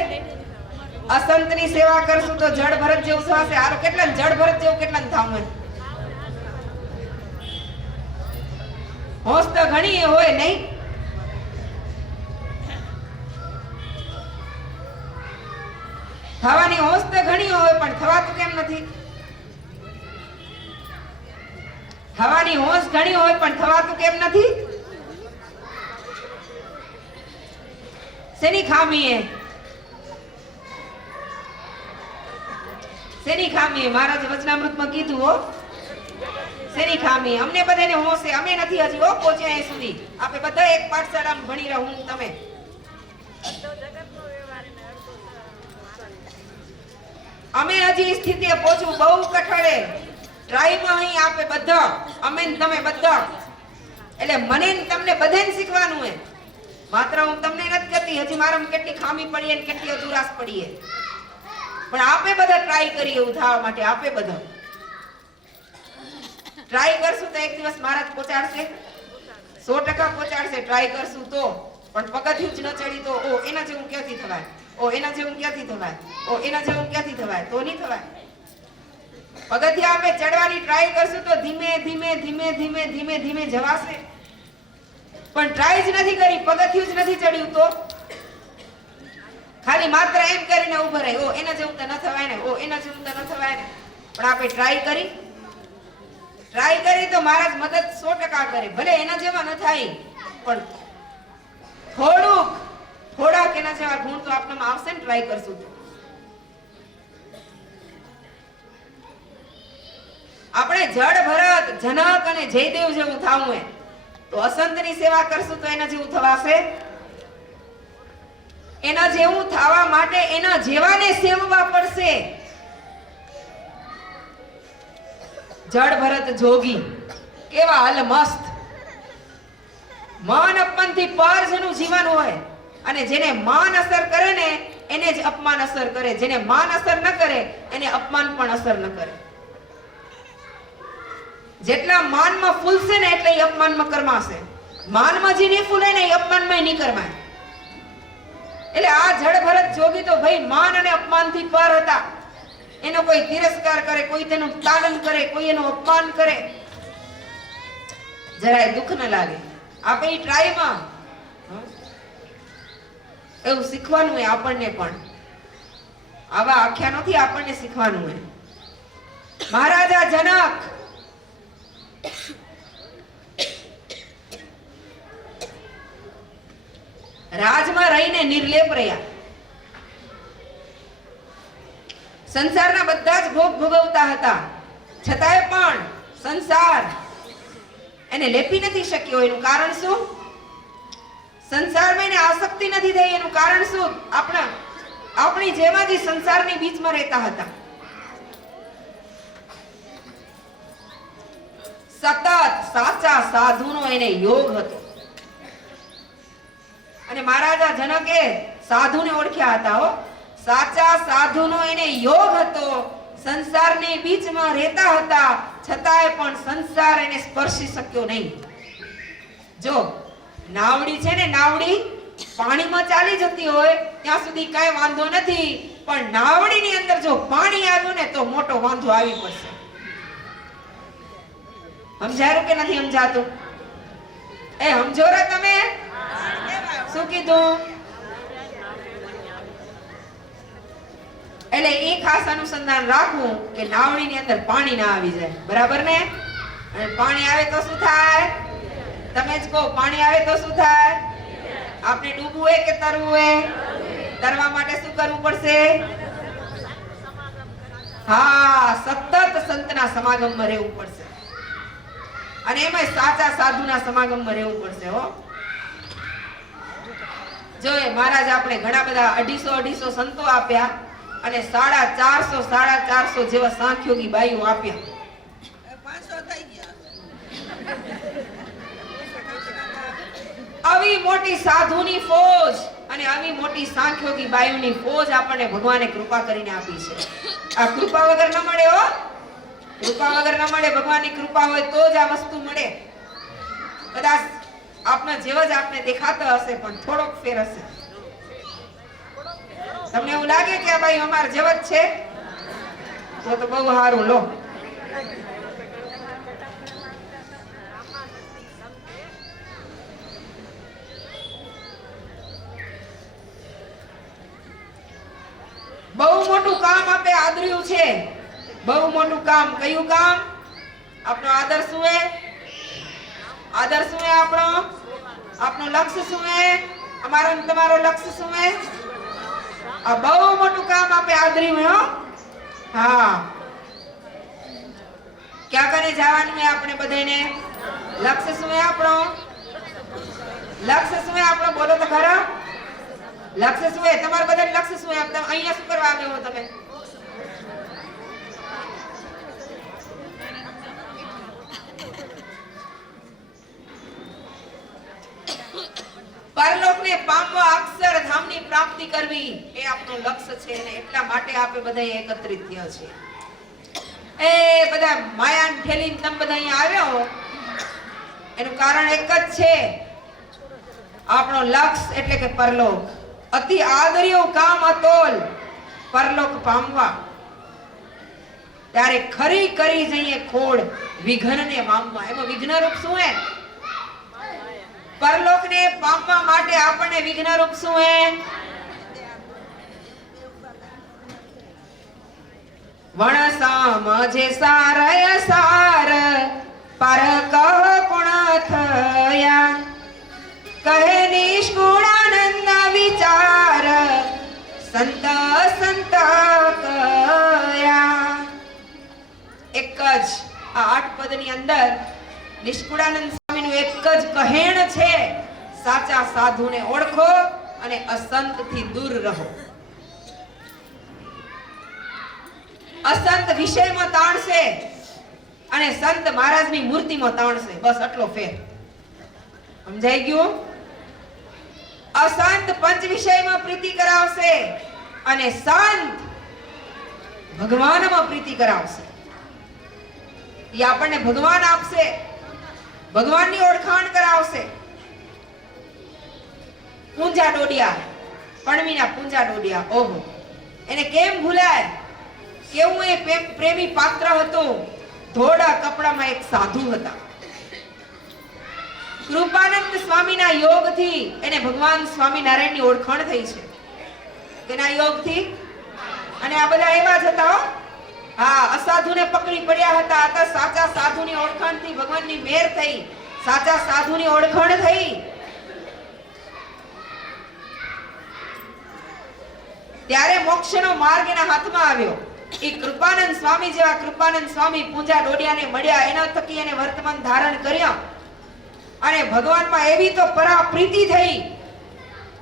અસંતની સેવા કરશું તો જડ ભરત જેવું થવાશે. આરો કેટલા જડ ભરત જેવું કેટલા થાવું એ? હોશ તો ઘણી હોય નહીં? થવાની હોશ તો ઘણી હોય પણ થવાતું કેમ નથી? થવાની હોશ ઘણી હોય પણ થવાતું કેમ નથી? શેની ખામી એ? શેની ખામી? મહારાજ વચનામૃતમાં કીધું હો. શેની ખામી? અમને બધાને હોશે, અમે નથી હજી હો પહોંચ્યા અહીં સુધી. આપણે બધા એક પાઠશાળામાં ભણી રહ્યા, હું તમે. અમે હજી સ્થિતિએ પહોંચવું બહુ કઠોળે. ટ્રાયમાં અહીં આપે બધા, અમે ને તમે બધા. એટલે મને ને તમને બધાને શીખવાનું હે. માત્ર હું તમને નથી કહેતી હજી મારામાં કેટલી ખામી પડી અને કેટલી અધુરાશ પડી. પણ આપે બધા ટ્રાય કરીએ એવું થવા માટે. આપે બધા ટ્રાય કરશું તો એક દિવસ મહારાજ પહોંચાડશે, 100% પહોંચાડશે. ટ્રાય કરશું તો. પણ પગથિયું જ ન ચડી તો ઓ એના જેવું ક્યાંથી થવાય? ઓ એના જેવું ક્યાંથી થવાય? ઓ એના જેવું ક્યાંથી થવાય? તો નહીં થવાય. પગથિયા આપે ચડવાની ટ્રાય કરશું તો ધીમે ધીમે ધીમે ધીમે ધીમે ધીમે જવાશે. પણ ટ્રાય જ નથી કરી, પગથિયું જ નથી ચડ્યું તો ખાલી માત્ર એમ કરીને ઉભા રહે. ઓ એના જેવું તો ન થવાય ને, ઓ એના જેવું તો ન થવાય ને. પણ આપણે ટ્રાય કરી તો મહારાજ મદદ 100% કરે. ભલે એના જેવા ન થાય પણ થોડાક એના જેવા ગુણ તો આપણામાં આવશે ને ટ્રાય કરશું તો. આપણે જડ ભરત, જનક અને જયદેવ જેવું થાવું હે તો અસંતની સેવા કરશું તો એના જેવું થવાશે. એના જેવું થવા માટે એના જેવાને સેવવા પડશે. જડ ભરત જોગી કેવા અલમસ્ત, માન અપમાનથી પર જેનું જીવન હોય અને જેને માન અસર કરે ને એને જ અપમાન અસર કરે. જેને માન અસર ન કરે એને અપમાન પણ અસર ન કરે. જેટલા માનમાં ફૂલશે ને એટલે એ અપમાનમાં કરમાશે. માનમાં જે નહીં ફૂલે ને એ અપમાનમાં નહીં કરમાય. એટલે આ જડ ભરત જોગી તો ભાઈ માન અને અપમાનથી પર હતા. એનો કોઈ તિરસ્કાર કરે, કોઈ તેનું તાડન કરે, કોઈ એનું અપમાન કરે, જરાય દુઃખ ન લાગે. આપણે એ ટ્રાયમાં એવું શીખવાનું હોય. આપણને પણ આવા આખ્યાનોથી આપણને શીખવાનું હોય. મહારાજા જનક રાજમાં રહીને નિર્લેપ રહ્યા. સંસારના બધા જ ભોગ ભોગવતા હતા, છતાંય પણ સંસાર એને લેપી નથી શક્યો. એનું કારણ શું? સંસારમાં એને આસક્તિ નથી થઈ. એનું કારણ શું? આપણી જેમ જ સંસારની બીચમાં રહેતા હતા. સતત સાચા સાધુનો એને યોગ હતો. અને મહારાજા જનકે સાધુને ઓળખ્યા હતા હો. સાચા સાધુનો એને યોગ હતો. સંસારની બીચમાં રહેતા હતા છતાંય પણ સંસાર એને સ્પર્શી શક્યો નહીં. જો નાવડી છે ને, નાવડી પાણીમાં ચાલી જતી હોય ત્યાં સુધી કાંઈ વાંધો નથી, પણ નાવડીની અંદર જો પાણી આવ્યું ને તો મોટો વાંધો આવી પડશે. સમજાયું કે નથી સમજાતું? એ સમજો રે તમે? શું કીધું? એટલે એ ખાસ અનુસંધાન રાખવું કે નાવડીની અંદર પાણી ના આવી જાય, બરાબર ને? અને પાણી આવે તો શું થાય? તમે જ કહો, પાણી આવે તો શું થાય? આપણે ડૂબવું હોય કે તરવું હોય? તરવા માટે શું કરવું પડશે? હા, સતત સંતના સમાગમમાં રહેવું પડશે, અને એમાં સાચા સાધુના સમાગમમાં રહેવું પડશે. હો, જો મહારાજ આપણે ઘણા બધા 250 સંતો આપ્યા અને 450 જેવા સાંખ્યોગી બાઈઓ આપ્યા. 500 થઈ ગયા. આવી મોટી સાધુની ફોજ અને આવી મોટી સાંખ્યોગી બાઈઓની ફોજ આપણને ભગવાને કૃપા કરીને આપી છે. આ કૃપા વગર ન મળે. હો, કૃપા વગર ન મળે. ભગવાનની કૃપા હોય તો જ આ વસ્તુ મળે. કદાચ આપના જેવા જ આપને દેખાતા હશે, પણ થોડોક ફેર હશે. તમને એવું લાગે કે આ ભાઈ અમાર જેવા જ છે, તો બહુ સારું. લો, બહુ મોટું કામ આપે આદર્યું છે. બહુ મોટું કામ. કયું કામ? આપણો આદર શું હે? આદર શું હે આપણો? આપણું લક્ષ્ય શું હે? અમારો ને તમારો લક્ષ્ય શું હે? આ બહુ મોટું કામ આપે આદર્યું હે. હા, ક્યાં કને જવાનું હે આપણે બધાને? લક્ષ્ય શું હે આપણો? લક્ષ્ય શું હે આપણો? બોલો તો ખરા. લક્ષ્ય શું હે તમારું? બધાને લક્ષ્ય શું હે? અહીંયા શું કરવા આવ્યા હો તમે? પરલોકને પામવા, અક્ષરધામની પ્રાપ્તિ કરવી એ આપણું લક્ષ્ય છે, અને એટલા માટે આપણે બધા એકત્રિત થયા છે. એ બધા માયાને ઠેલીને તમે બધા અહીંયા આવ્યા હો, એનું કારણ એક જ છે. આપણો લક્ષ્ય એટલે કે પરલોક. અતિ આદર્યું કામ અતોલ, પરલોક પામવા. ત્યારે ખરી કરી જઈએ ખોડ, વિઘ્નને મામવા. એમાં વિઘ્નરૂપ શું હે? પરલોકને પામવા માટે આપણને વિઘ્નરૂપ શું હે? વણ સમજે સારય સાર, પર કહ ગુણ થયા. કહે નિષ્કુળાનંદ વિચાર, સંત સંત કયા. એક જ આ 8 પદની અંદર નિષ્કુળાનંદ સ્વામીનું એક જ કહેણ છે: સાચા સાધુને ઓળખો અને અસંતથી દૂર રહો. અસંત વિષયમાં તાણશે અને સંત મહારાજની મૂર્તિમાં તાણશે. બસ આટલો ફેર. સમજાઈ ગયું? અસંત પંચ વિષયમાં પ્રીતિ કરાવશે અને સંત ભગવાનમાં પ્રીતિ કરાવશે. એ આપણને ભગવાન આપશે, ભગવાનની ઓળખાણ કરાવશે. પૂંજા ડોડિયા, પણવીના પૂંજા ડોડિયા, ઓહો, એને કેમ ભૂલાય? કેવું એ પ્રેમી પાત્ર હતું. ધોળા કપડામાં એક સાધુ હતા. કૃપાનંદ સ્વામીના યોગથી એને ભગવાન સ્વામિનારાયણની ઓળખાણ થઈ છે. તેના યોગથી. અને આ બધા એવા જ હતા. હા, અસાધુને પકડી પડ્યા હતા. આ સાચા સાધુની ઓળખાણથી ભગવાનની મેર થઈ, સાચા સાધુની ઓળખાણ થઈ. ત્યારે મોક્ષનો માર્ગ એના હાથમાં આવ્યો. એ કૃપાનંદ સ્વામી જેવા કૃપાનંદ સ્વામી પૂંજા ડોડિયાને મળ્યા. એના થકી એને વર્તમાન ધારણ કર્યા અને ભગવાનમાં એવી તો પરા પ્રીતિ થઈ.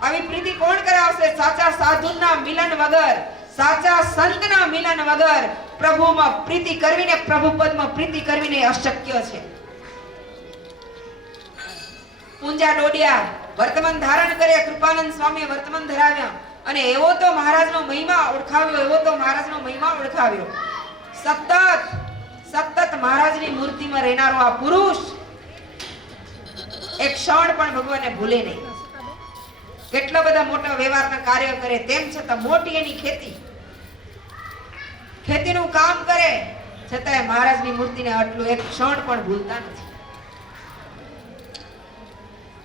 આવી પ્રીતિ કોણ કરાવશે? સાચા સાધુના મિલન વગર, સાચા સંતના મિલન વગર પ્રભુમાં પ્રીતિ કરવીને, પ્રભુ પદમાં પ્રીતિ કરવીને અશક્ય છે. પૂંજા ડોડિયા વર્તમાન ધારણ કર્યા. કૃપાનંદ સ્વામીએ વર્તમાન ધરાવ્યા અને એવો તો મહારાજનો મહિમા ઓળખાવ્યો, એવો તો મહારાજનો મહિમા ઓળખાવ્યો. સતત મહારાજની મૂર્તિમાં રહેનારો આ પુરુષ એક ક્ષણ પણ ભગવાનને ભૂલે નહીં. કેટલા બધા મોટા વ્યવહારના કાર્ય કરે, તેમ છતાં મોટી એની ખેતીનું કામ કરે. છતાંય મહારાજની મૂર્તિને આટલું એક ક્ષણ પણ ભૂલતા નથી.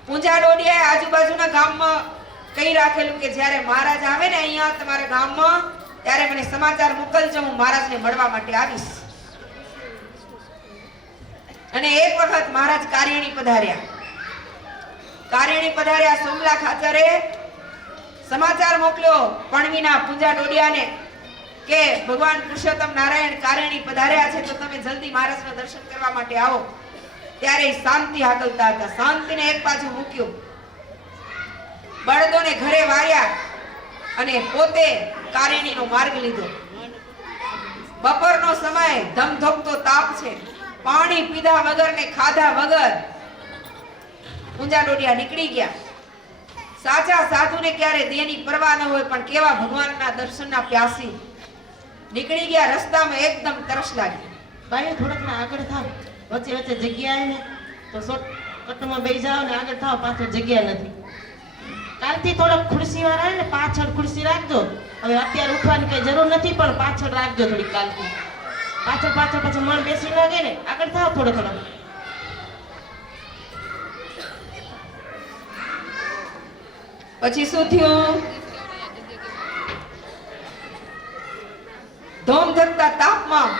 પૂંજા ડોડિયાએ આજુબાજુના ગામમાં કહી રાખેલું કે જ્યારે મહારાજ આવે ને અહીંયા તમારા ગામમાં ત્યારે મને સમાચાર મોકલજો, હું મહારાજને મળવા માટે આવીશ. અને એક વખત મહારાજ કાર્યણી પધાર્યા. સોમલા ખાચરે સમાચાર મોકલ્યો પણવીના પૂંજા ડોડિયાને કે ભગવાન પુરુષોત્તમ નારાયણ કાર્યણી પધાર્યા છે, તો તમે જલ્દી મહારાજના દર્શન કરવા માટે આવો. ત્યારે શાંતિ હાકલતા હતા. શાંતિને એક બાજુ મૂક્યું, બળદોને ઘરે વાર્યા અને પોતે કાર્યણીનો માર્ગ લીધો. બપોરનો સમય, ધમધમતો તાપ છે. પાણી પીધા વગર ને ખાધા વગર પૂંજા ડોડિયા નીકળી ગયા. સાચા સાધુને ક્યારે દેહની પરવા ન હોય, પણ કેવા ભગવાનના દર્શનના પ્યાસી નીકળી ગયા. રસ્તામાં એકદમ તરસ લાગી. ભાઈ થોડાક ને આગળ થાવ, વચ્ચે વચ્ચે જગ્યા આવે ને તો શોર્ટકટમાં બેસી જાવ ને આગળ થાવ, પાછળ જગ્યા નથી. કાલથી થોડોક ખુરશી વાળા ને પાછળ ખુરશી રાખજો. હવે અત્યારે ઉઠવાની કઈ જરૂર નથી, પણ પાછળ રાખજો થોડી. કાલથી પાછળ પછી મન બેસી ન ગઈ ને આગળ થાવ થોડો. પછી શું થયું? ધોમધકતા તાપમાં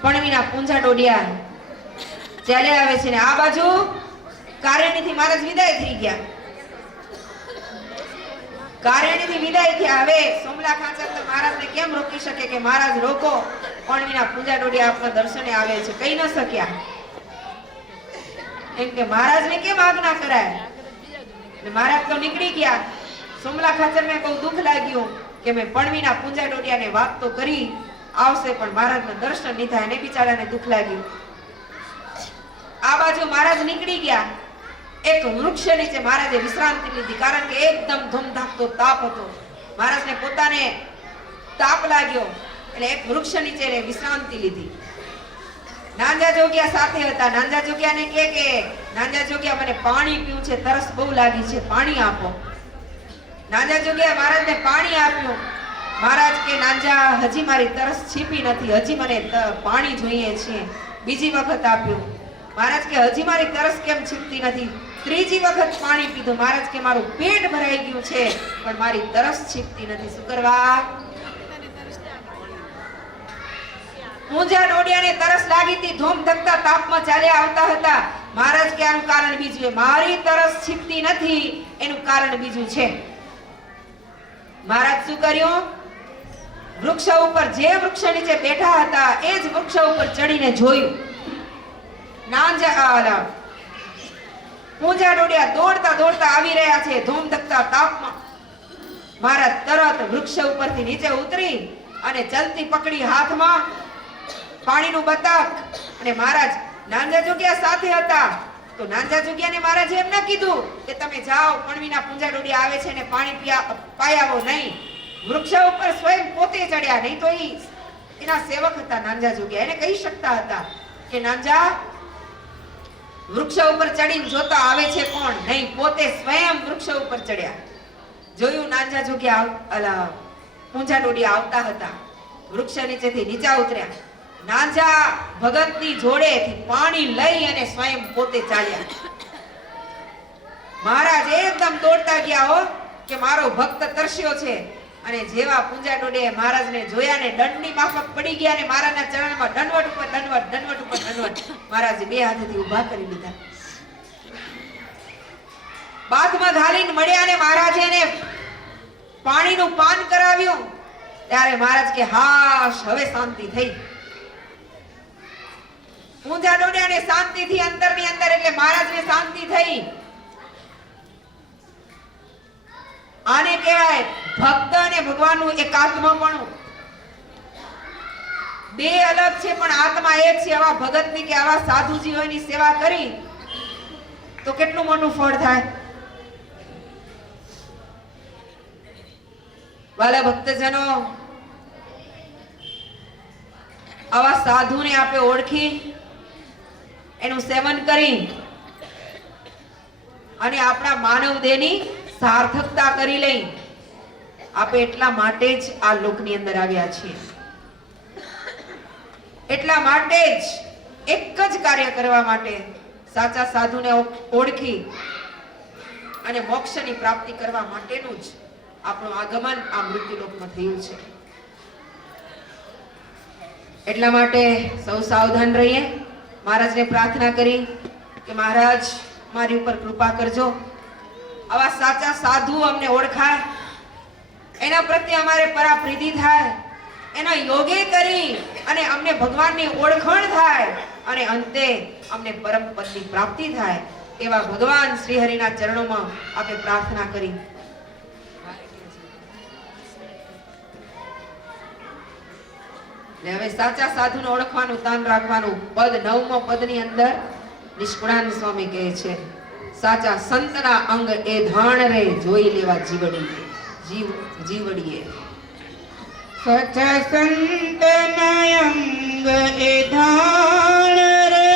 પણવીના પૂંજા ડોડિયા ચાલ્યા આવે છે ને આ બાજુ કાર્યણીથી મહારાજ વિદાય થઈ ગયા. હવે સોમલા ખાચર તો મહારાજને કેમ રોકી શકે કે મહારાજ રોકો, પણવીના પૂંજા ડોડિયા આપના દર્શને આવે છે. કહી ન શક્યા, એમ કે મહારાજને કેમ આજ્ઞા કરાય. મહારાજ તો નીકળી ગયા. સોમલા ખાચરને બહુ દુઃખ લાગ્યું કે મેં પણવીના પૂંજા ડોડિયાને વાત તો કરી આવશે, પણ મહારાજના દર્શન નહીં થાય. એને બિચારાને દુઃખ લાગ્યું. આ બાજુ મહારાજ નીકળી ગયા. એક વૃક્ષ નીચે મહારાજે વિશ્રાંતિ લીધી, કારણ કે એકદમ ધમધમતો તાપ હતો. મહારાજને પોતાને તાપ લાગ્યો એટલે એક વૃક્ષ નીચે વિશ્રાંતિ લીધી. નાંજા જોગિયા સાથે હતા. નાંજા જોગિયાને કે નાંજા જોગિયા મને પાણી પીવું છે, તરસ બહુ લાગી છે, પાણી આપો. નાંજા જોગિયા મહારાજને પાણી આપ્યું. મહારાજ કે નાંજા, હજી મારી તરસ છીપી નથી, હજી મને પાણી જોઈએ છે. બીજી વખત આપ્યું. મહારાજ કે હજી મારી તરસ કેમ છીપતી નથી. ત્રીજી વખત પાણી પીધું. મહારાજ કે મારું પેટ ભરાઈ ગયું છે, પણ મારી તરસ છીપતી નથી. શું કરવા? પૂંજા ડોડિયાને તરસ લાગી હતી. ધોમધકતા તાપમાં ચાલ્યા આવતા હતા. મહારાજ કે આનું કારણ બીજું છે. મારી તરસ છીપતી નથી, એનું કારણ બીજું છે. મહારાજ શું કર્યું? વૃક્ષ ઉપર, જે વૃક્ષ નીચે બેઠા હતા એ જ વૃક્ષ ઉપર ચડીને જોયું. પૂંજા ડોડિયા દોડતા આવી રહ્યા છે ધોમધકતા તાપમાં. મહારાજ તરત વૃક્ષ ઉપરથી નીચે ઉતરી અને ચલતી પકડી હાથમાં પાણીનું બતક. અને મહારાજ નાંજા જોગિયા સાથે હતા, તો નાંજા જોગિયાને મહારાજે એમ ન કીધું કે તમે જાઓ, પણવીના પૂંજા ડોડિયા આવે છે ને પાણી પાયાવો નહીં. વૃક્ષ ઉપર સ્વયં પોતે ચડ્યા. નહીં તો એના સેવક હતા નાંજા જોગિયા, એને કહી શકતા હતા કે નાંજા વૃક્ષ ઉપર ચડીને જોતા આવે છે કોણ. નહીં, પોતે સ્વયં વૃક્ષ ઉપર ચડ્યા. જોયું નાંજા જોગિયા પૂંજા ડોડિયા આવતા હતા. વૃક્ષ નીચેથી નીચા ઉતર્યા. નાંજા ભગતની જોડેથી પાણી લઈ અને સ્વયં પોતે ચાલ્યા. મહારાજ એકદમ દોડતા ગયા હો કે મારો ભક્ત તરસ્યો છે. અને જેવા પૂંજા ડોડિયાએ મહારાજને જોયા ને દંડની માફક પડી ગયા ને મહારાજના ચરણમાં દંડવટ ઉપર દંડવટ. મહારાજે બે હાથેથી ઊભા કરી લીધા. બાથમાં ઘાલીને મળ્યા ને મહારાજે એને પાણીનું પાન કરાવ્યું. ત્યારે મહારાજ કે હાશ, હવે શાંતિ થઈ. પૂંજા ડોડિયાને શાંતિથી અંદરની અંદર, એટલે મહારાજને શાંતિ થઈ. આને કહેવાય ભક્ત અને ભગવાનનું એકાત્મપણું. બે અલગ છે પણ આત્મા એક છે. આવા ભગતની કે આવા સાધુજીઓની સેવા કરી તો કેટલું મોટું ફળ થાય. વાલા ભક્તજનો, આવા સાધુને આપણે ઓળખી એનું સેવન કરી અને આપણા માનવ દેહની સાર્થકતા કરી લઈ. આપણે એટલા માટે જ આ લોકની અંદર આવ્યા છીએ. એટલા માટે જ એક જ કાર્ય કરવા માટે સાચા સાધુને ઓળખી અને મોક્ષની પ્રાપ્તિ કરવા માટેનું જ આપણું આગમન આ મૃત્યુલોકમાં થયું છે. એટલા માટે સૌ સાવધાન રહીએ. મહારાજને પ્રાર્થના કરી કે મહારાજ મારી ઉપર કૃપા કરજો, આવા સાચા સાધુ અમને ઓળખાય, એના પ્રત્યે અમારે પરાપ્રીતિ થાય, એના યોગે કરી અને અમને ભગવાનની ઓળખાણ થાય અને અંતે અમને પરમ પદની પ્રાપ્તિ થાય, એવા ભગવાન શ્રી હરિના ચરણોમાં આપણે પ્રાર્થના કરી. હવે સાચા સાધુને ઓળખવાનું, તાન રાખવાનું. પદ 9મો પદની અંદર નિષ્કુળાનંદ સ્વામી કહે છે, સાચા સંતના અંગ એ ધાણ રે જોઈ લેવા જીવડીએ. સચા સંતના અંગ એ ધાણ રે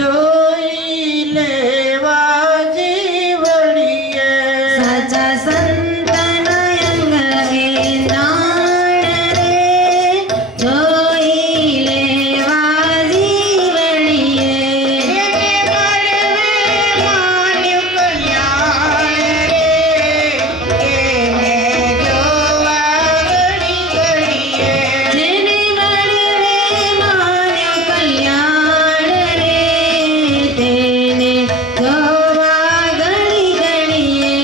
જોઈ લેવા જીવડીએ. સાચા સંતના અંગ એ દાણ રે જોઈ લેવા જીવડીએ. એને મળવે માન્યુ કલ્યાણ રે, એને જોવા ઘડી ઘડીએ. જેને મળવે માન્યો કલ્યાણ રે, તેને જોવા ઘડી ઘડીએ.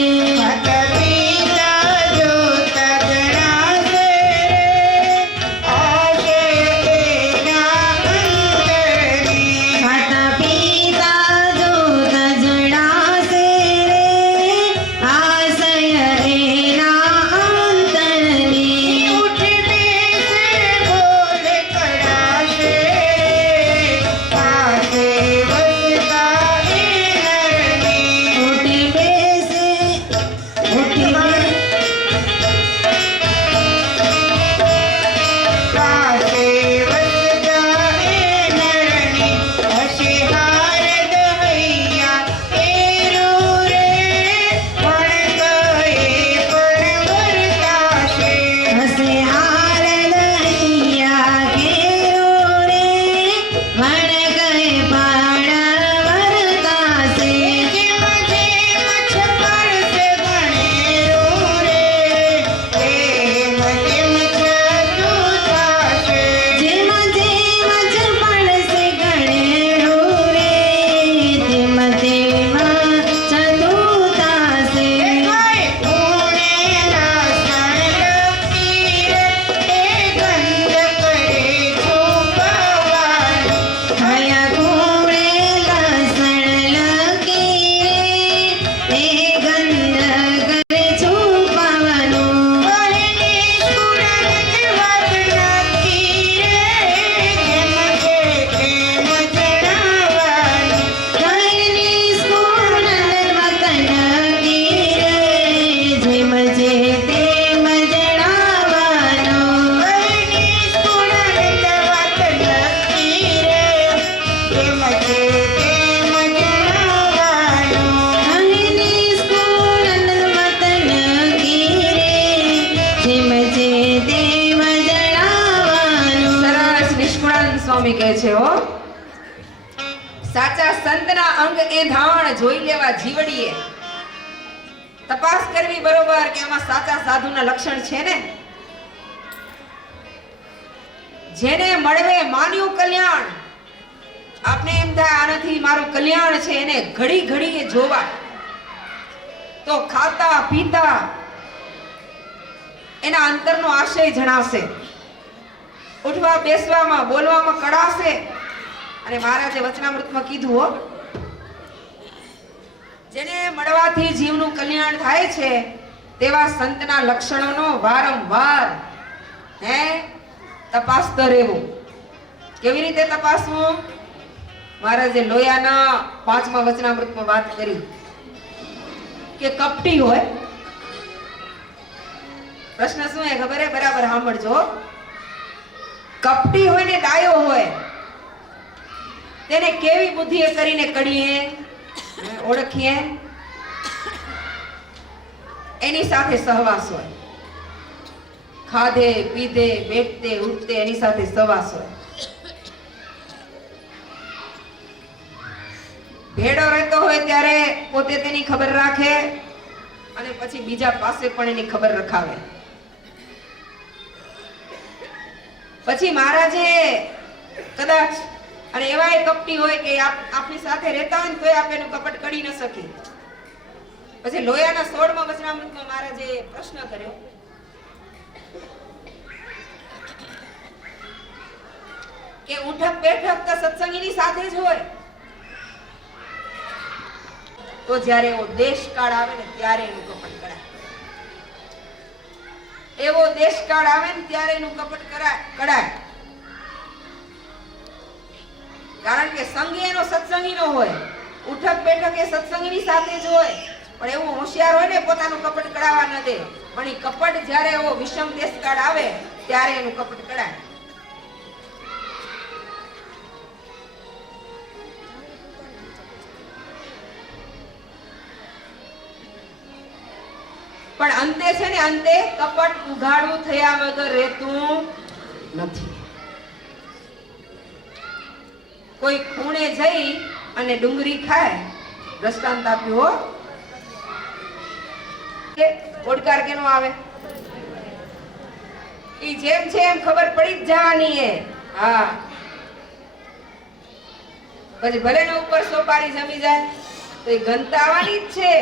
માતા પિતા જોતા જણાશે રે, આશે એના અંતરની. માતા પિતા જોતા જણાશે રે, આશય એના અંતરની. ઉઠી બેસે બોલે કડાશે રે, પાસે વસતા એ નરની. ઉઠી બેસે ઉઠી પાસે વસતા એ નરની. હશે હારદ હૈયા એરું રે, પણ કહે પણ વર્તાશે. હસે હાર દરિયા કેરો રે, વણ કહે પાણ વરતાશે. જેમ જેમ છપડશે ગણેરું રે, તેમ તેમ છતું થશે. જેમ જેમ પડશે ગણેરો રે, તેમ તેમ ચતું થાશે. કોઈ પૂણે નાસણ લખી રે, એ ગંધ કરે છુપાવવાનું. હયા કુણે લસણ લકી રે, એ ગંધ કરે છુપાવાનું. કોઈની સુરત વાત નથી રે, જેમ છે તેમ જણાવવાનું. કઈની સ્કૂલ વતન કી રે, જેમ છે તેમ જણાવવાનું. કોઈની સુરત વાત નથી રે, જેમ છે તેમ જણાવવાનું. કઈની સ્કૂલ વતન કી રે, જેમ છે તેમ જણાવવાનું. સરસ નિષ્કુળાનંદ સ્વામી કહે છે, હો સાચા સંતના અંગ એ ધાણ જોઈ લેવા જીવડીએ. તપાસ કરવી બરોબર કે આમાં સાચા સાધુના લક્ષણ છે ને. જેને મળવે માન્યું કલ્યાણ, આપને એમ થાય આનાથી મારું કલ્યાણ છે, એને ઘડી ઘડીએ જોવા તો ખાતા પીતા એના અંતરનો આશય જણાશે, ઉઠવા બેસવામાં બોલવામાં કળાશે. અને મહારાજે વચનામૃતમાં કીધું, હો જેને મળવાથી જીવનું કલ્યાણ થાય છે તેવા સંતના લક્ષણોનો વારંવાર તપાસતો રહેવું. કેવી રીતે તપાસવું? મહારાજે લોયાના 5મા વચનામૃતમાં વાત કરી કે કપટી હોય. પ્રશ્ન શું હે ખબર હે? બરાબર સાંભળજો. કપટી હોય ને ડાયો હોય, તેને કેવી બુદ્ધિએ કરીને કડીએ ઓળખીએ? એની સાથે સહવાસ હોય, ખાધે પીધે બેઠતે ઉઠતે એની સાથે સહવાસ હોય. ભેડો રહેતો હોય ત્યારે પોતે તેની ખબર રાખે અને પછી બીજા પાસે પણ એની ખબર રખાવે. પછી મહારાજે કદાચ અને એવાય કપટી હોય કે આપની સાથે રહેતા હોય ને તોય આપ એનું કપટ કરી ન શકી. પછી લોયાના 16મા વચનામૃતમાં મહારાજે પ્રશ્ન કર્યો કે ઉઠક બેઠક તો સત્સંગીની સાથે જ હોય, તો જ્યારે એવો દેશકાળ આવે ને ત્યારે એનું કપટ કરાય. એવો દેશકાળ આવે ને ત્યારે એનું કપટ કરાય. કારણ કે સંગી એનો સત્સંગી નો હોય, ઉઠક બેઠક એ સત્સંગીની સાથે જ હોય, પણ એવું હોશિયાર હોય ને પોતાનું કપટ કરાવવા ન દે. પણ એ કપટ જ્યારે એવો વિષમ દેશકાળ આવે ત્યારે એનું કપટ કરાય. પણ અંતે છે ને, અંતે કપટ ઉઘાડું થયા વગર રહેતું નથી. કોઈ ખૂણે જઈ અને ડુંગળી ખાય, દ્રષ્ટાંત આપ્યું હો. ઓડકાર કેનો આવે? ઈ જેમ છે એમ ખબર પડી જ જવાની હે. હા, પછી ભલે ને ઉપર સોપારી જમી જાય તો એ ગંતાવાની જ છે.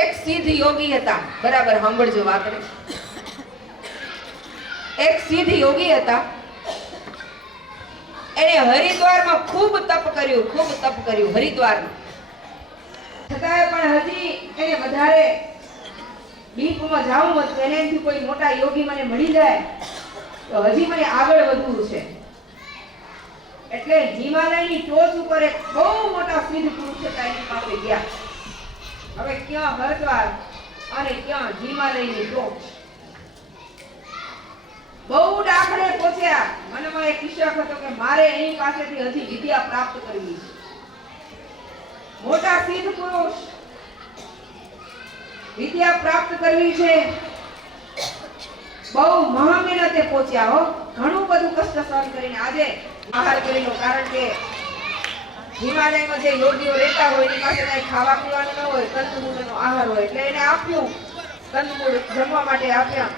એક સિદ્ધ યોગી હતા, બરાબર સાંભળજો વાત. એક સિદ્ધ યોગી હતા, એને હરિદ્વારમાં ખૂબ તપ કર્યું હરિદ્વારમાં. છતાંય પણ હજી એને વધારે ડીપમાં જાવું હતું. એનાથી કોઈ મોટા યોગી મને મળી જાય તો હજી મને આગળ વધવું છે. એટલે હિમાલયની ટોચ ઉપર એક બહુ મોટા સિદ્ધ પુરુષ હતા, એની પાસે ગયા. હવે ક્યાં હરિદ્વાર અને ક્યાં હિમાલયની ટોચ. બહુ ડાખડે પહોંચ્યા. મનમાં એક ઈચ્છા હતો કે મારે એની પાસેથી હજી વિદ્યા પ્રાપ્ત કરવી છે. મોટા સિદ્ધ પુરુષ, વિદ્યા પ્રાપ્ત કરવી છે. બહુ મહા મહેનતે પહોંચ્યા હો, ઘણું બધું કષ્ટ સહન કરીને. આજે આહાર કરી લો, કારણ કે હિમાલયમાં જે યોગીઓ રહેતા હોય એની પાસે કઈ ખાવા પીવાનું ન હોય, કંદમૂળનો આહાર હોય, એટલે એને આપ્યું, કંદમૂળ જમવા માટે આપ્યા.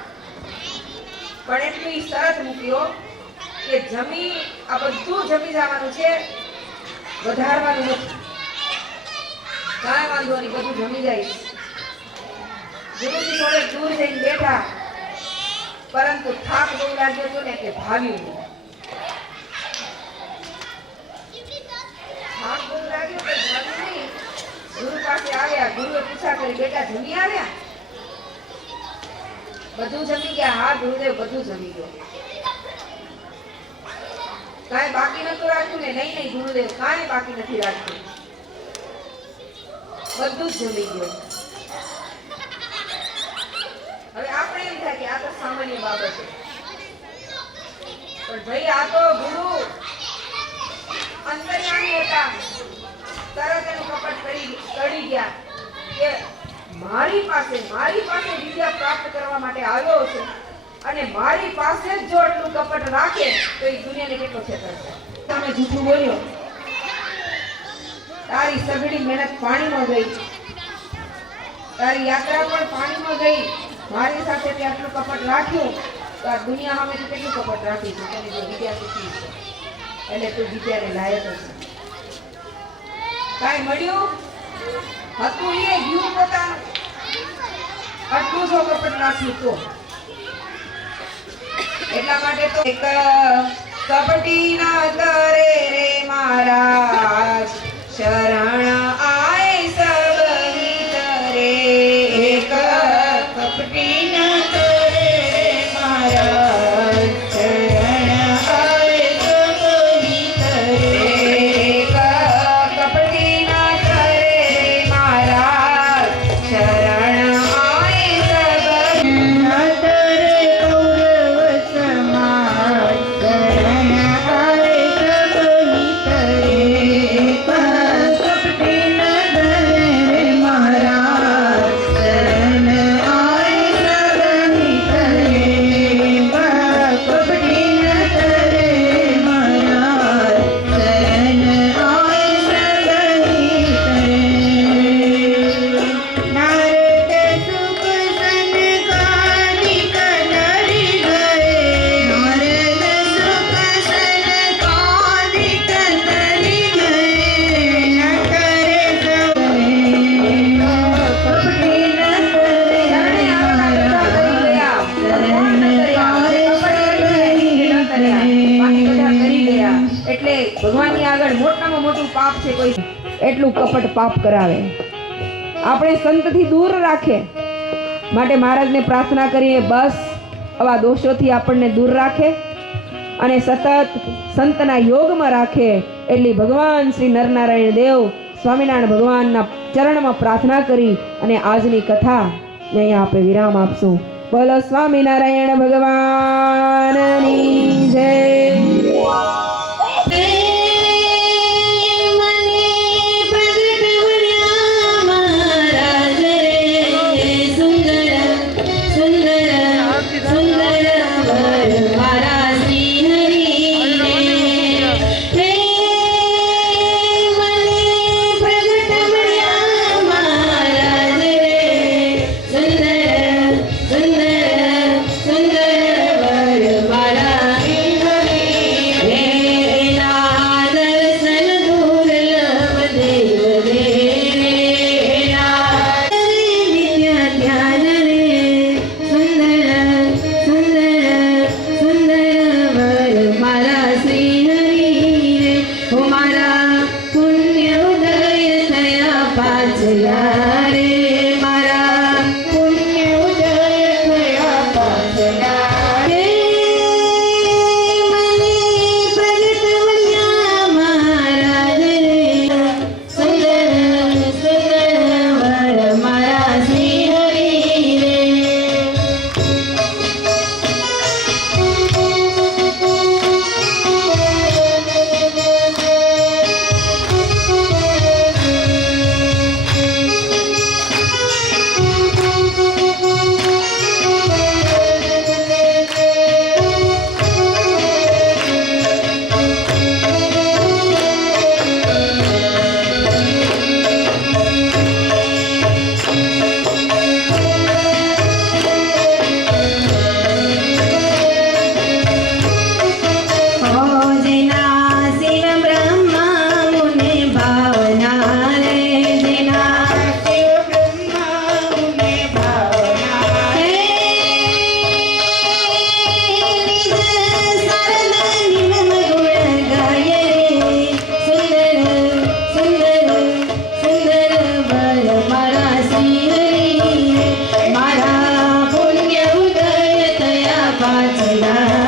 પણ એટલી શરત મૂક્યો કે આ બધું જમી જવાનું છે, વધારવાનું નથી. કાંઈ વાંધો નહીં, બધું જમી જાય. ગુરુજી થોડે દૂર જઈને બેઠા, પરંતુ થાક બહુ લાગ્યો હતો ને કે ભાવ્યું નહીં. ગુરુ પાસે આવ્યા. ગુરુએ પૂછા કરી, બેટા જમી આવ્યા? બધું જમી ગયા? હા ગુરુદેવ, બધું જમી ગયો. કાંઈ બાકી નતું રાખ્યું ને? નહીં ગુરુદેવ, કાંઈ બાકી નથી રાખ્યું, બધું જ જમી ગયો. હવે આપણે એમ થાય કે આ તો સામાન્ય બાબત છે, પણ ભાઈ આ તો ગુરુ અંતર્યામી હતા. તરત એનું કપટ કરી ગયા કે મારી પાસે વિદ્યા પ્રાપ્ત કરવા માટે આવ્યો છે, અને મારી પાસે જ જો એટલું કપટ રાખે તો એ દુનિયાને કેટલો છેતરશે. તમે જૂઠું બોલ્યો, તારી સઘળી મહેનત પાણીમાં ગઈ, તારી યાત્રા પણ પાણીમાં ગઈ. મારી સાથે તે આટલું કપટ રાખ્યું તો આ દુનિયા સામે તું કેટલું કપટ રાખી છે? તેની જો વિદ્યા શીખી છે એટલે તું વિદ્યાને લાયક છે. કાંઈ મળ્યું હતું એ ગયું પોતાનું, આટલું જો કપટ રાખ્યું તો. એટલા માટે તો એક કપટી ના કરે રે મહારાજ, શરણ આય સબની તરે. એક કપટી ના કરે રે મહારાજ, શરણ આય સબની તરે. એક કપટી ના કરે રે મહારાજ, શરણ આય સબની નતરે કૌરવ સમાજ, શરણ આય સબની તરે. કપટી પાપ છે કોઈ એટલું કપટ પાપ કરાવે, આપણે સંતથી દૂર રાખે. માટે મહારાજને પ્રાર્થના કરીએ બસ આવા દોષોથી આપણને દૂર રાખે અને સતત સંતના યોગમાં રાખે. એટલી ભગવાન શ્રી નરનારાયણ દેવ સ્વામિનારાયણ ભગવાનના ચરણમાં પ્રાર્થના કરી અને આજની કથા અહીંયા આપણે વિરામ આપશું. બોલો સ્વામિનારાયણ ભગવાનની જય. પાછલા